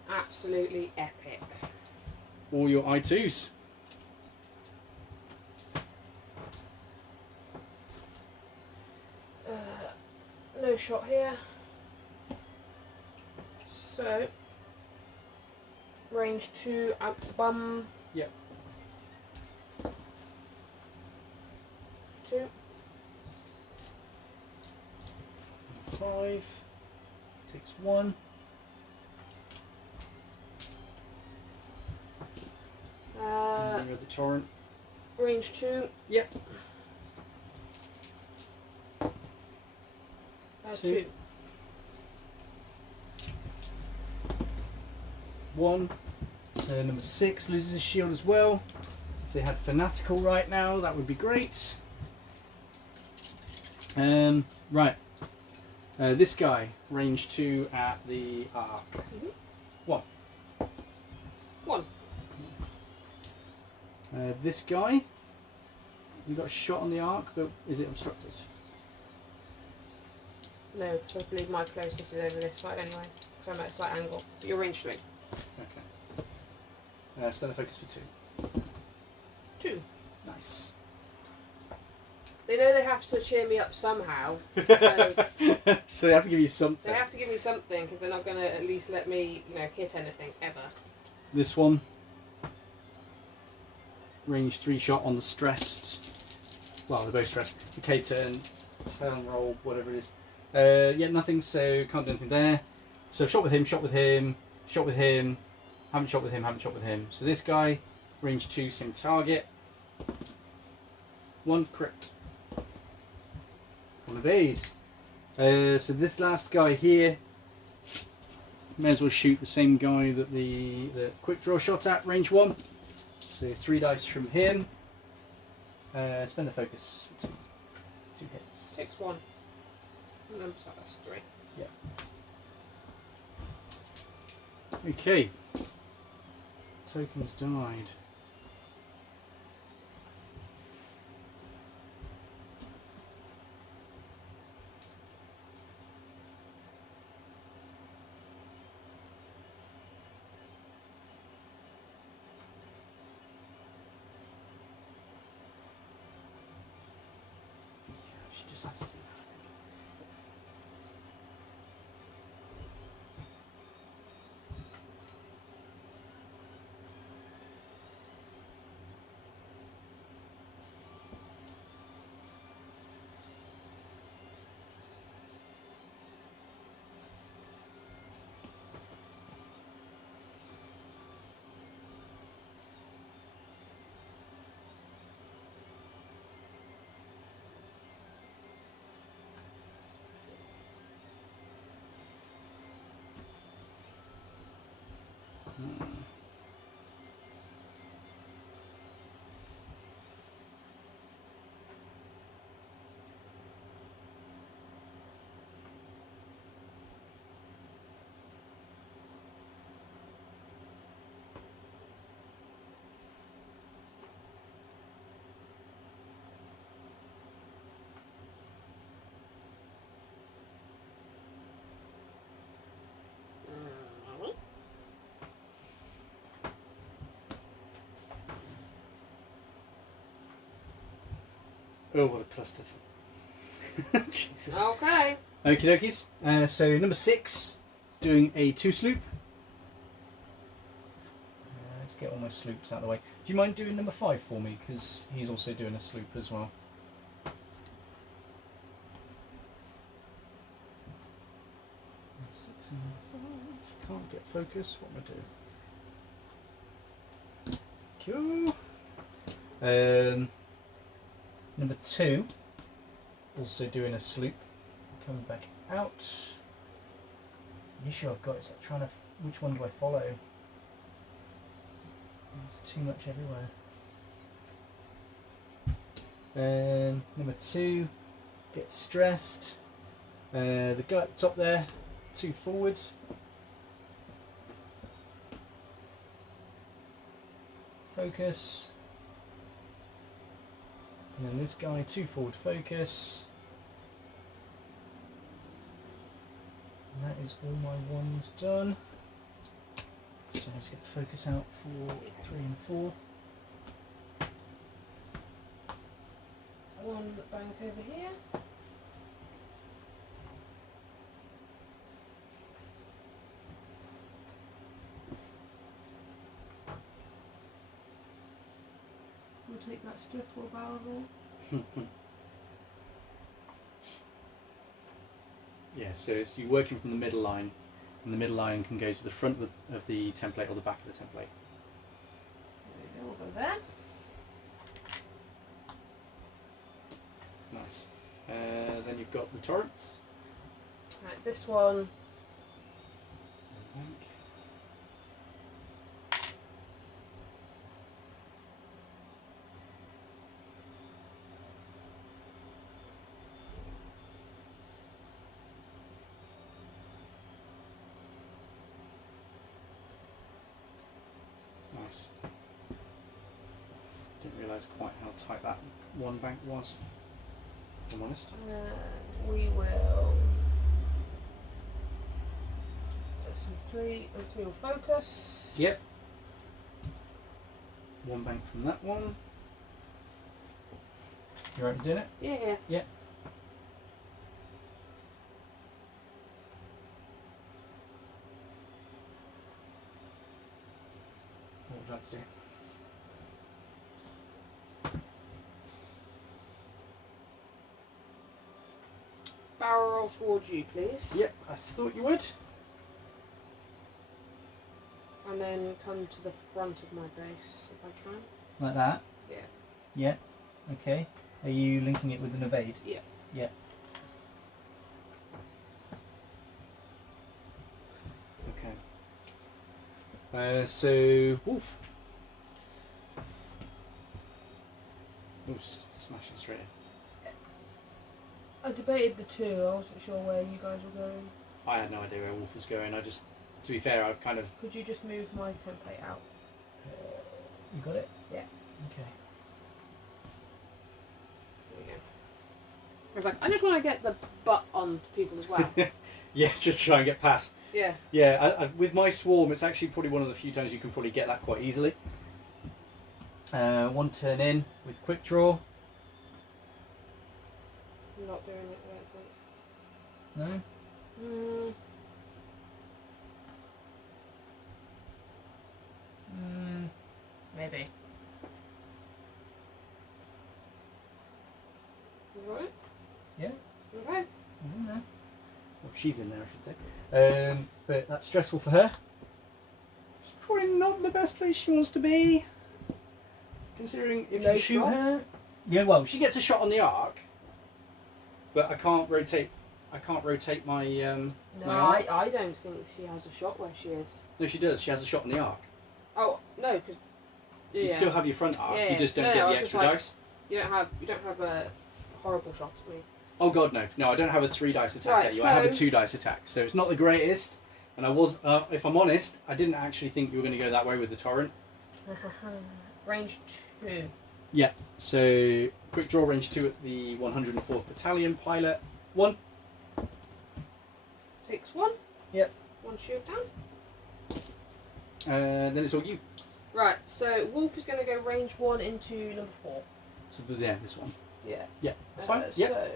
Absolutely epic. All your I2s. No shot here. So, range 2 out the bum. Yep. 2. 5. Takes 1. And the Torrent. Range 2. Yep. 2. 1. So number 6 loses his shield as well. If they had Fanatical right now, that would be great. Right. This guy, range 2 at the arc. 1. 1. This guy, you got a shot on the arc, but is it obstructed? No, so I believe my closest is over this side anyway. Because I'm at a slight angle. But you're range 3. Okay. Spend the focus for 2. 2. Nice. They know they have to cheer me up somehow. Because So they have to give you something. they have to give me something if they're not going to at least let me, hit anything ever. This one, range 3 shot on the stressed. Well, they're both stressed. Okay, turn roll, whatever it is. Yeah, nothing, so can't do anything there. So shot with him, shot with him, shot with him, haven't shot with him, haven't shot with him. So this guy, range 2, same target. 1 crit. 1 evade. So this last guy here, may as well shoot the same guy that the Quickdraw shot at, range 1. So 3 dice from him. Spend the focus for 2. 2 hits. Takes 1. And then so that's 3. Yeah. Okay. Tokens died. She just has to do that, I think. Oh, what a clusterfuck. Jesus. Okay. Okie dokies. So number 6 is doing a 2 sloop. Let's get all my sloops out of the way. Do you mind doing number 5 for me? Because he's also doing a sloop as well. 6 5. Can't get focus. What am I doing? Cool. Number 2, also doing a sloop. Coming back out. The issue I've got is like trying to. Which one do I follow? There's too much everywhere. Number 2 gets stressed. The guy at the top there, 2 forward. Focus. And then this guy, 2 forward focus. And that is all my ones done. So let's get the focus out for 3 and 4. One bank over here. We'll take that strip or barrel roll. Yeah, so it's you working from the middle line, and the middle line can go to the front of the template or the back of the template. There we go, we'll go there. Nice. Then you've got the turrets. Right, this one. Nice. Didn't realise quite how tight that one bank was, if I'm honest. We will do some 3 will focus. Yep. One bank from that one. You alright with doing it? Yeah. Yeah. What would you like to do? Barrel roll towards you, please. Yep, I thought you would. And then come to the front of my base if I can. Like that? Yeah. Yeah. Okay. Are you linking it with an evade? Yeah. Yeah. Okay. So Wolffe. Ooh, smashing straight in. I debated the 2. I wasn't sure where you guys were going. I had no idea where Wolffe was going. I just, to be fair, I've kind of. Could you just move my template out? You got it? Yeah. Okay. There we go. I was like, I just want to get the butt on people as well. Yeah, just try and get past. Yeah. Yeah, with my swarm, it's actually probably one of the few times you can probably get that quite easily. 1 turn in with Quickdraw. I'm not doing it, I don't think. No? Maybe. You got it? Yeah. Okay. He's in there. Well, she's in there, I should say. But that's stressful for her. It's probably not the best place she wants to be. Considering if No you shoot shot? her. Yeah, well, she gets a shot on the arc. But I can't rotate. I can't rotate my. No, my arc. I don't think she has a shot where she is. No, she does. She has a shot on the arc. Oh no, because You still have your front arc. Yeah, You just don't no, get I the was just extra like- dice. you don't have a horrible shot at me. Oh god, no! No, I don't have a 3 dice attack Right, at you. I have a so- 2 dice attack, so it's not the greatest. And I was, if I'm honest, I didn't actually think you were going to go that way with the torrent. Range 2. Yeah. So quick draw range 2 at the 104th Battalion Pilot. 1. Takes 1. Yep. 1 shield down. Then it's all you. Right, so Wolffe is going to go range 1 into number 4. So yeah, this one. Yeah. Yeah, that's fine. Yeah. So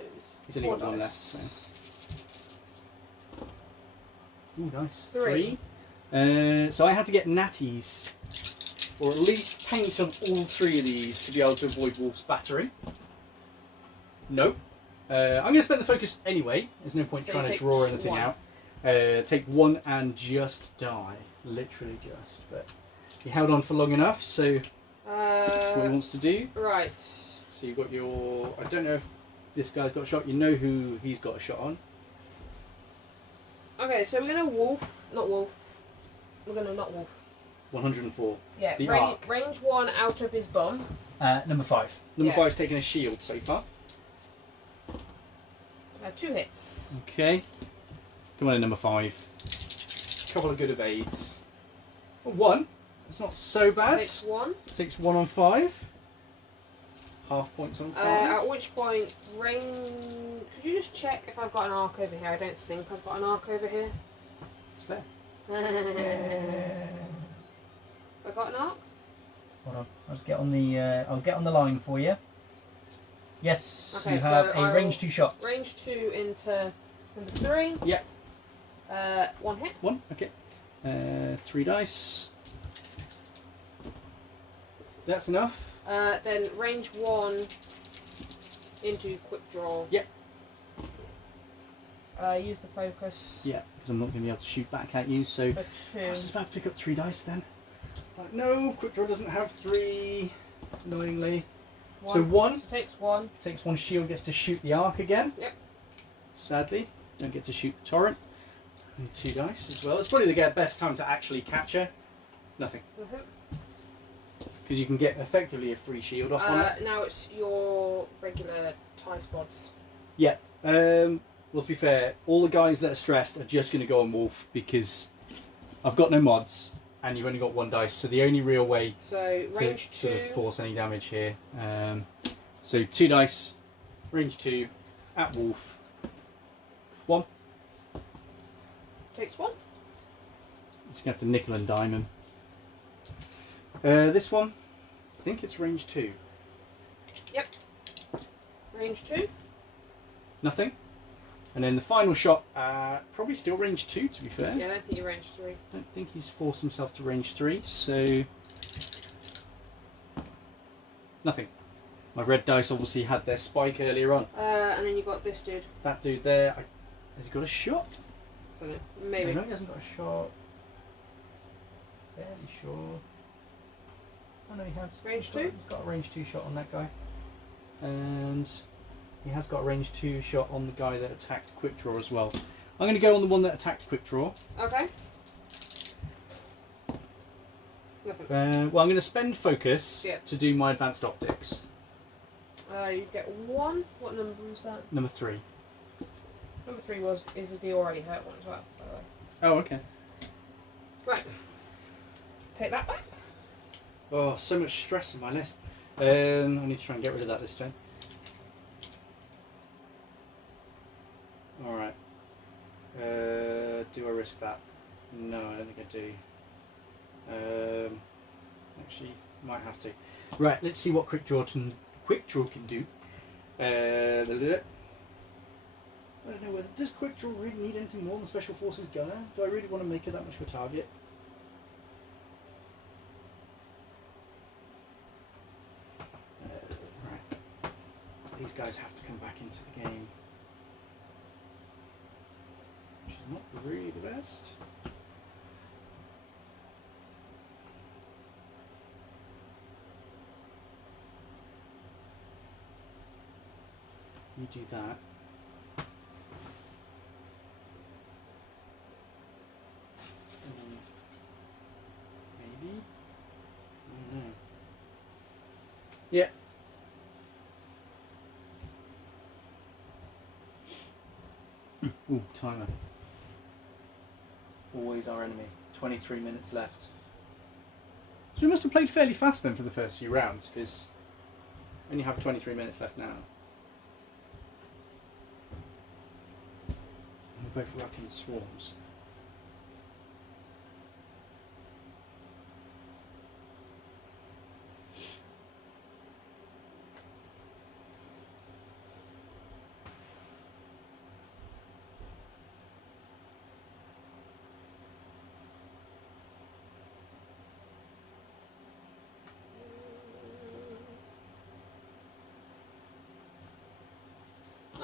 He's only 4 got 1 dice. left. So. Ooh, nice. 3. So I had to get natties, or at least paint on all 3 of these to be able to avoid Wolffe's battering. No. I'm going to spend the focus anyway. There's no point So trying you to take draw anything 1. out. Take 1 and just die. Literally just. But he held on for long enough, so that's what he wants to do. Right. So you've got your... I don't know if this guy's got a shot. You know who he's got a shot on. Okay, so we're going to Wolffe. Not Wolffe. We're going to not Wolffe. 104. Yeah, The arc. range 1 out of his bum. Number 5. Number Yeah. 5's taking a shield so far. 2 hits. Okay. Come on in, number 5. Couple of good evades. 1. It's not so bad. Takes 1. Takes 1 on 5. Half points on 5. At which point, could you just check if I've got an arc over here? I don't think I've got an arc over here. It's there. Have I got an arc? Hold on. I'll just get on the. I'll get on the line for you. Yes. Okay, you have so a range 2 shot. Range 2 into number 3. Yeah. 1 hit. 1. Okay. 3 dice. That's enough. Then range 1 into Quickdraw. Yep. Use the focus. Yeah, because I'm not going to be able to shoot back at you, so... For 2. I was just about to pick up 3 dice then. It's like, no, Quickdraw doesn't have 3, annoyingly. 1. So 1. So takes 1. Takes 1 shield, gets to shoot the arc again. Yep. Sadly, don't get to shoot the Torrent. And 2 dice as well. It's probably the best time to actually catch her. Nothing. Because you can get effectively a free shield off on it. Now it's your regular tie spots. Yeah. Well, to be fair, all the guys that are stressed are just going to go on Wolffe because I've got no mods and you've only got 1 dice. So the only real way So range to 2. sort of force any damage here. So 2 dice, range 2, at Wolffe. 1. Takes 1. Just going to have to nickel and dime him. This one, I think it's range 2. Yep. Range 2. Nothing. And then the final shot, probably still range 2 to be fair. Yeah, I don't think you range 3. I don't think he's forced himself to range 3, so... Nothing. My red dice obviously had their spike earlier on. And then you got this dude. That dude there, has he got a shot? I don't know. Maybe. No, he hasn't got a shot. Fairly sure. Oh no, he has. Range 2? He's got a range 2 shot on that guy. And he has got a range 2 shot on the guy that attacked Quickdraw as well. I'm going to go on the one that attacked Quickdraw. Okay. Nothing. Well, I'm going to spend focus Yep. to do my advanced optics. You get 1. What number was that? Number 3. Number 3 is the already hurt one as well, by the way. Oh, okay. Right. Take that back. Oh, so much stress on my list. I need to try and get rid of that this time. Alright. Do I risk that? No, I don't think I do. Actually, might have to. Right, let's see what Quickdraw can do. I don't know whether... Does Quickdraw really need anything more than Special Forces Gunner? Do I really want to make her that much of a target? Right. These guys have to come back into the game. Which is not really the best. You do that. Maybe? I don't know. Yeah. Ooh, timer. Always our enemy. 23 minutes left. So we must have played fairly fast then for the first few rounds, because we only have 23 minutes left now. We're both rocking swarms.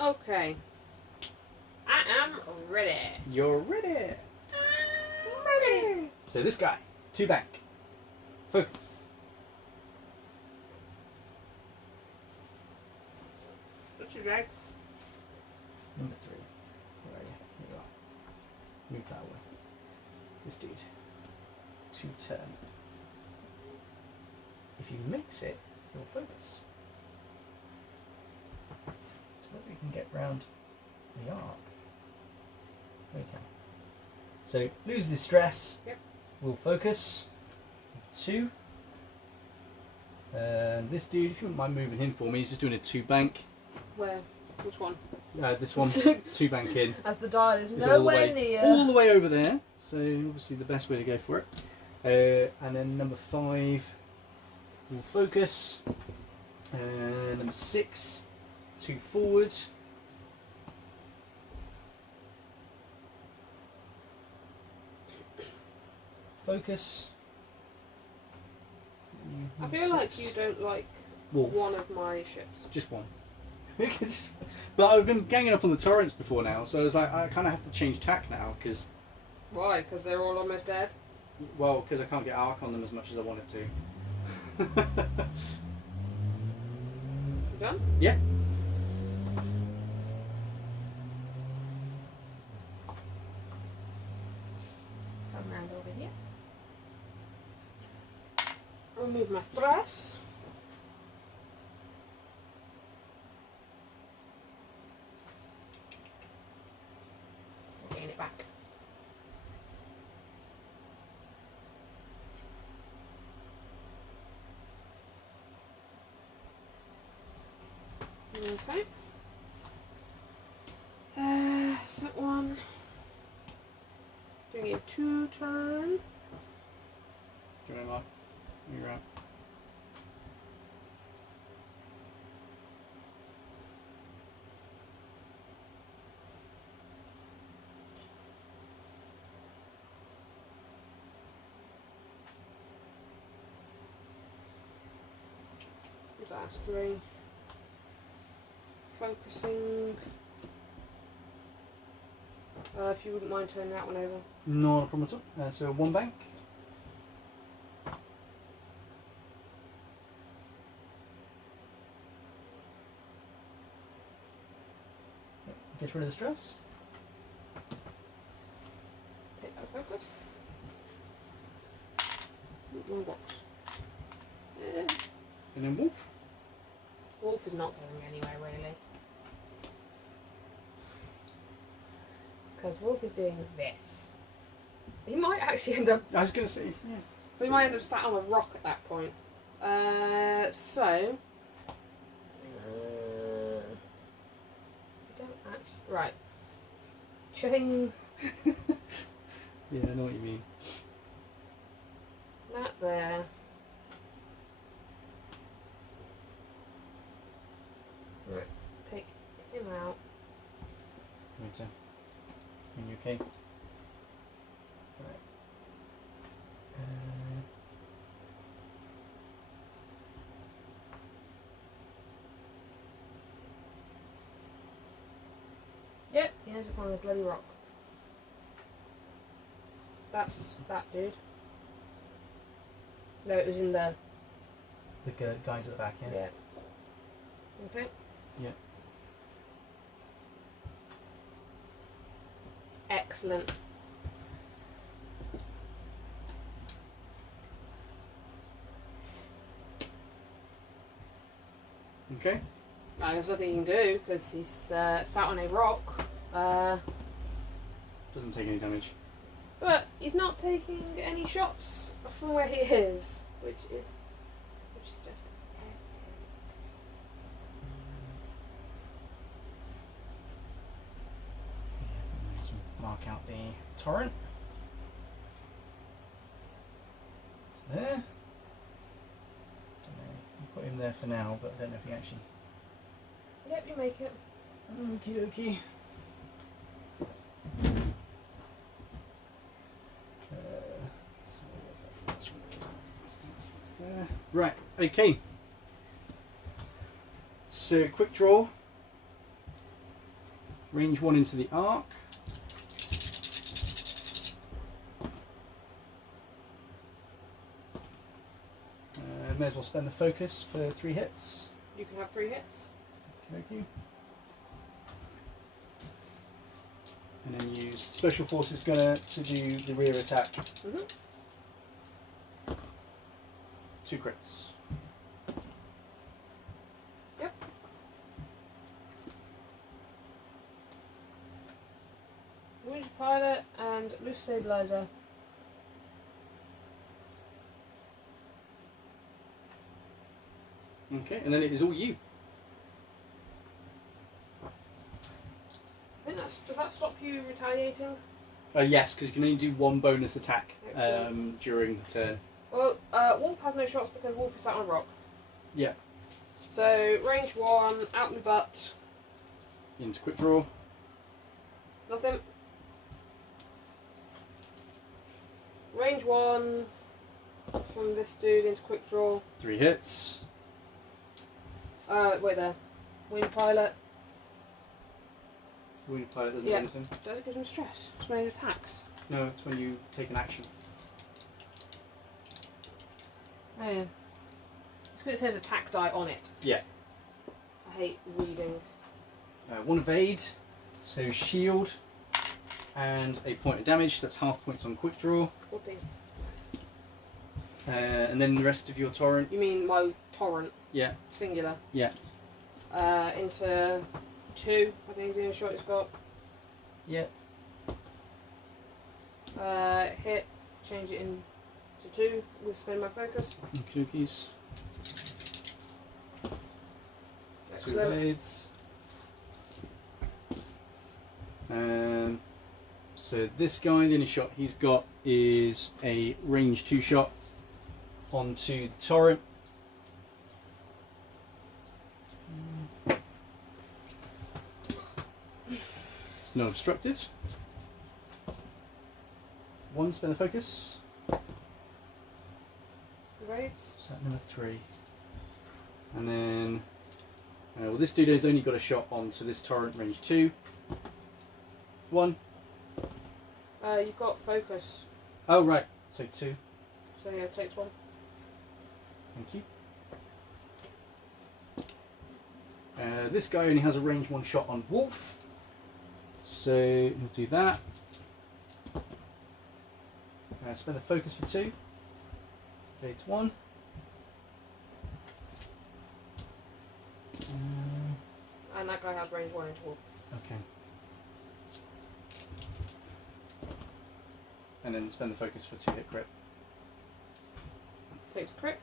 Okay. I am I'm ready. You're ready. Ready. So this guy, 2 bank. Focus. What's your drag? Number 3. Where are you? Here you are. Move that way. This dude. 2 turn. If you mix it, you'll focus. So whether we can get round the arc. We can. So lose the stress. Yep. We'll focus. 2. And this dude, if you wouldn't mind moving him for me, he's just doing a 2 bank. Where? Which one? This one, 2 bank in. As the dial is It's nowhere near. all the way over there. So obviously the best way to go for it. And then number 5, we'll focus. And number 6, 2 forward. Focus. I feel like you don't like Wolffe. one of my ships. Just one. But I've been ganging up on the Torrents before now, so I was like, I kind of have to change tack now, because... Why? Because they're all almost dead? Well, because I can't get arc on them as much as I wanted to. You done? Yeah. Come round over here. Remove my stress. Gain it back. Okay. Set one. Doing a 2 turn. Do you want to like? You're right. That's 3. Focusing. If you wouldn't mind turning that one over. Not a problem at all. So 1 bank. Get rid of the stress. Take that focus. Wrong box. And then Wolffe. Wolffe is not going anywhere really. Because Wolffe is doing this. He might actually end up... I was going to say, yeah. But he might end up sat on a rock at that point. So... I don't actually... Right. Chain... Yeah, I know what you mean. That there. Right. Take him out. Right, so. Are you okay? Right. Yep, he ends up on a bloody rock. That's that dude. No, it was in the... The guys at the back, yeah? Yeah. Okay. Yeah. Excellent. Okay. There's nothing you can do because he's sat on a rock. Doesn't take any damage. But he's not taking any shots from where he is, which is just epic. Yeah, mark out the Torrent. There. Don't know. I'll put him there for now, but I don't know if he actually. Yep, you make it. Okie dokie. So where's that? That's there. Right, okay. So quick draw. Range 1 into the arc. may as well spend the focus for 3 hits. You can have 3 hits. Okay. And then use Special Forces Gunner to do the rear attack. 2 crits. Yep. Wounded Pilot and Loose Stabilizer. Okay, and then it is all you. I think does that stop you retaliating? Yes, because you can only do 1 bonus attack Excellent. during the turn. Well, Wolffe has no shots because Wolffe is sat on a rock. Yeah. So, range 1, out in the butt. Into Quickdraw. Nothing. Range 1 from this dude into Quickdraw. 3 hits. Wait there. Wing Pilot. Wounded Pilot doesn't Yeah. do anything. Does it give him stress? It's when he attacks. No, it's when you take an action. Oh yeah. It's because it says attack die on it. Yeah. I hate reading. 1 evade, so shield, and a point of damage. That's half points on Quickdraw. 14. And then the rest of your torrent. You mean my Torrent? Yeah. Singular. Yeah. Into 2, I think is the only shot it's got. Yeah. Hit, change it into 2 with spin my focus. Cookies. 2 Excellent. evades. So this guy, the only shot he's got is a range 2 shot onto the torrent. It's not obstructed. 1, spend the focus. Evades. So number 3. And then, well, this dude has only got a shot onto this torrent, range 2. 1. You've got focus. Oh, right. So 2. So yeah, it takes 1. Thank you. This guy only has a range 1 shot on Wolffe. So we'll do that. Spend the focus for 2. Fades 1. And that guy has range 1 into Wolffe. Okay. And then spend the focus for 2 hit crit. Takes a crit.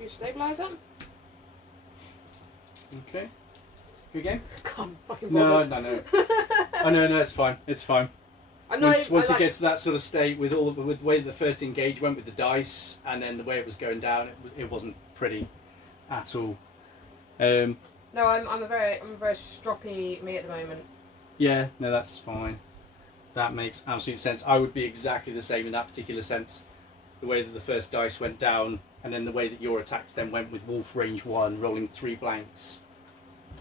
Use Stabilizer. Okay. Good game? Can't fucking No, bother. no. Oh no, it's fine. It's fine. I know. Once it gets to that sort of state, with the way the first engage went with the dice, and then the way it was going down, it wasn't pretty at all. No, I'm a very stroppy me at the moment. Yeah, no, that's fine. That makes absolute sense. I would be exactly the same in that particular sense. The way that the first dice went down, and then the way that your attacks then went with Wolffe range 1, rolling 3 blanks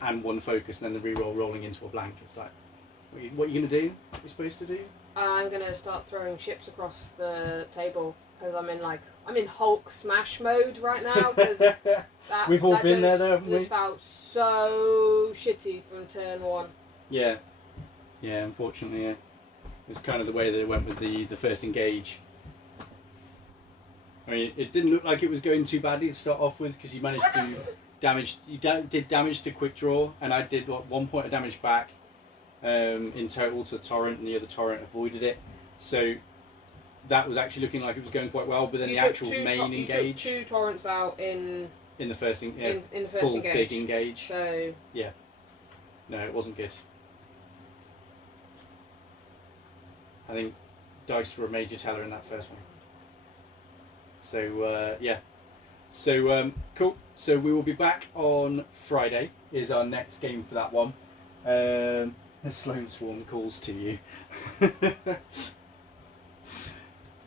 and 1 focus, and then the reroll rolling into a blank. It's like, what are you going to do? What are you supposed to do? I'm gonna start throwing ships across the table because I'm in Hulk smash mode right now. Because We've all been there, though, haven't we? This felt so shitty from turn 1. Yeah, unfortunately, yeah. It was kind of the way that it went with the first engage. I mean, it didn't look like it was going too badly to start off with, because you managed to damage. You did damage to Quickdraw, and I did 1 point of damage back in total to Torrent, and the other Torrent avoided it. So that was actually looking like it was going quite well. But then the actual main engage, you took 2 Torrents out in the first in the first full engage. big engage. So yeah, no, it wasn't good. I think dice were a major teller in that first one. So yeah, so cool. So we will be back on Friday. Is our next game for that one. The Sloan Swarm calls to you.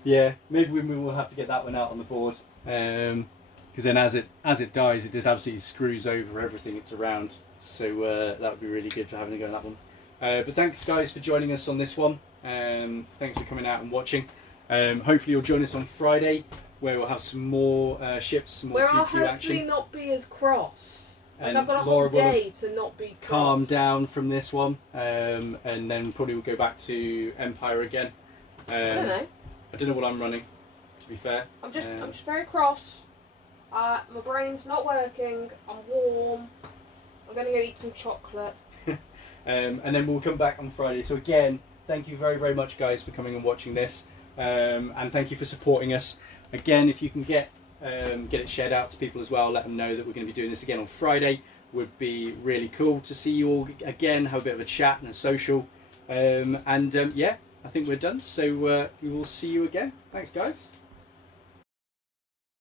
Yeah, maybe we will have to get that one out on the board. Because then as it dies, it just absolutely screws over everything it's around. So that would be really good for having a go at that one. But thanks guys for joining us on this one. Thanks for coming out and watching. Hopefully you'll join us on Friday, where we'll have some more ships, some more Where I'll PQ hopefully action. not be as cross. Like And I've got a Laura whole will have day to not be cross. calm down from this one, and then probably we'll go back to Empire again. I don't know. I don't know what I'm running, to be fair. I'm just very cross. My brain's not working. I'm warm. I'm gonna go eat some chocolate. And then we'll come back on Friday. So again, thank you very, very much, guys, for coming and watching this, and thank you for supporting us. Again, if you can get it shared out to people as well, let them know that we're going to be doing this again on Friday. Would be really cool to see you all again, have a bit of a chat and a social. Yeah, I think we're done. So we will see you again. Thanks, guys.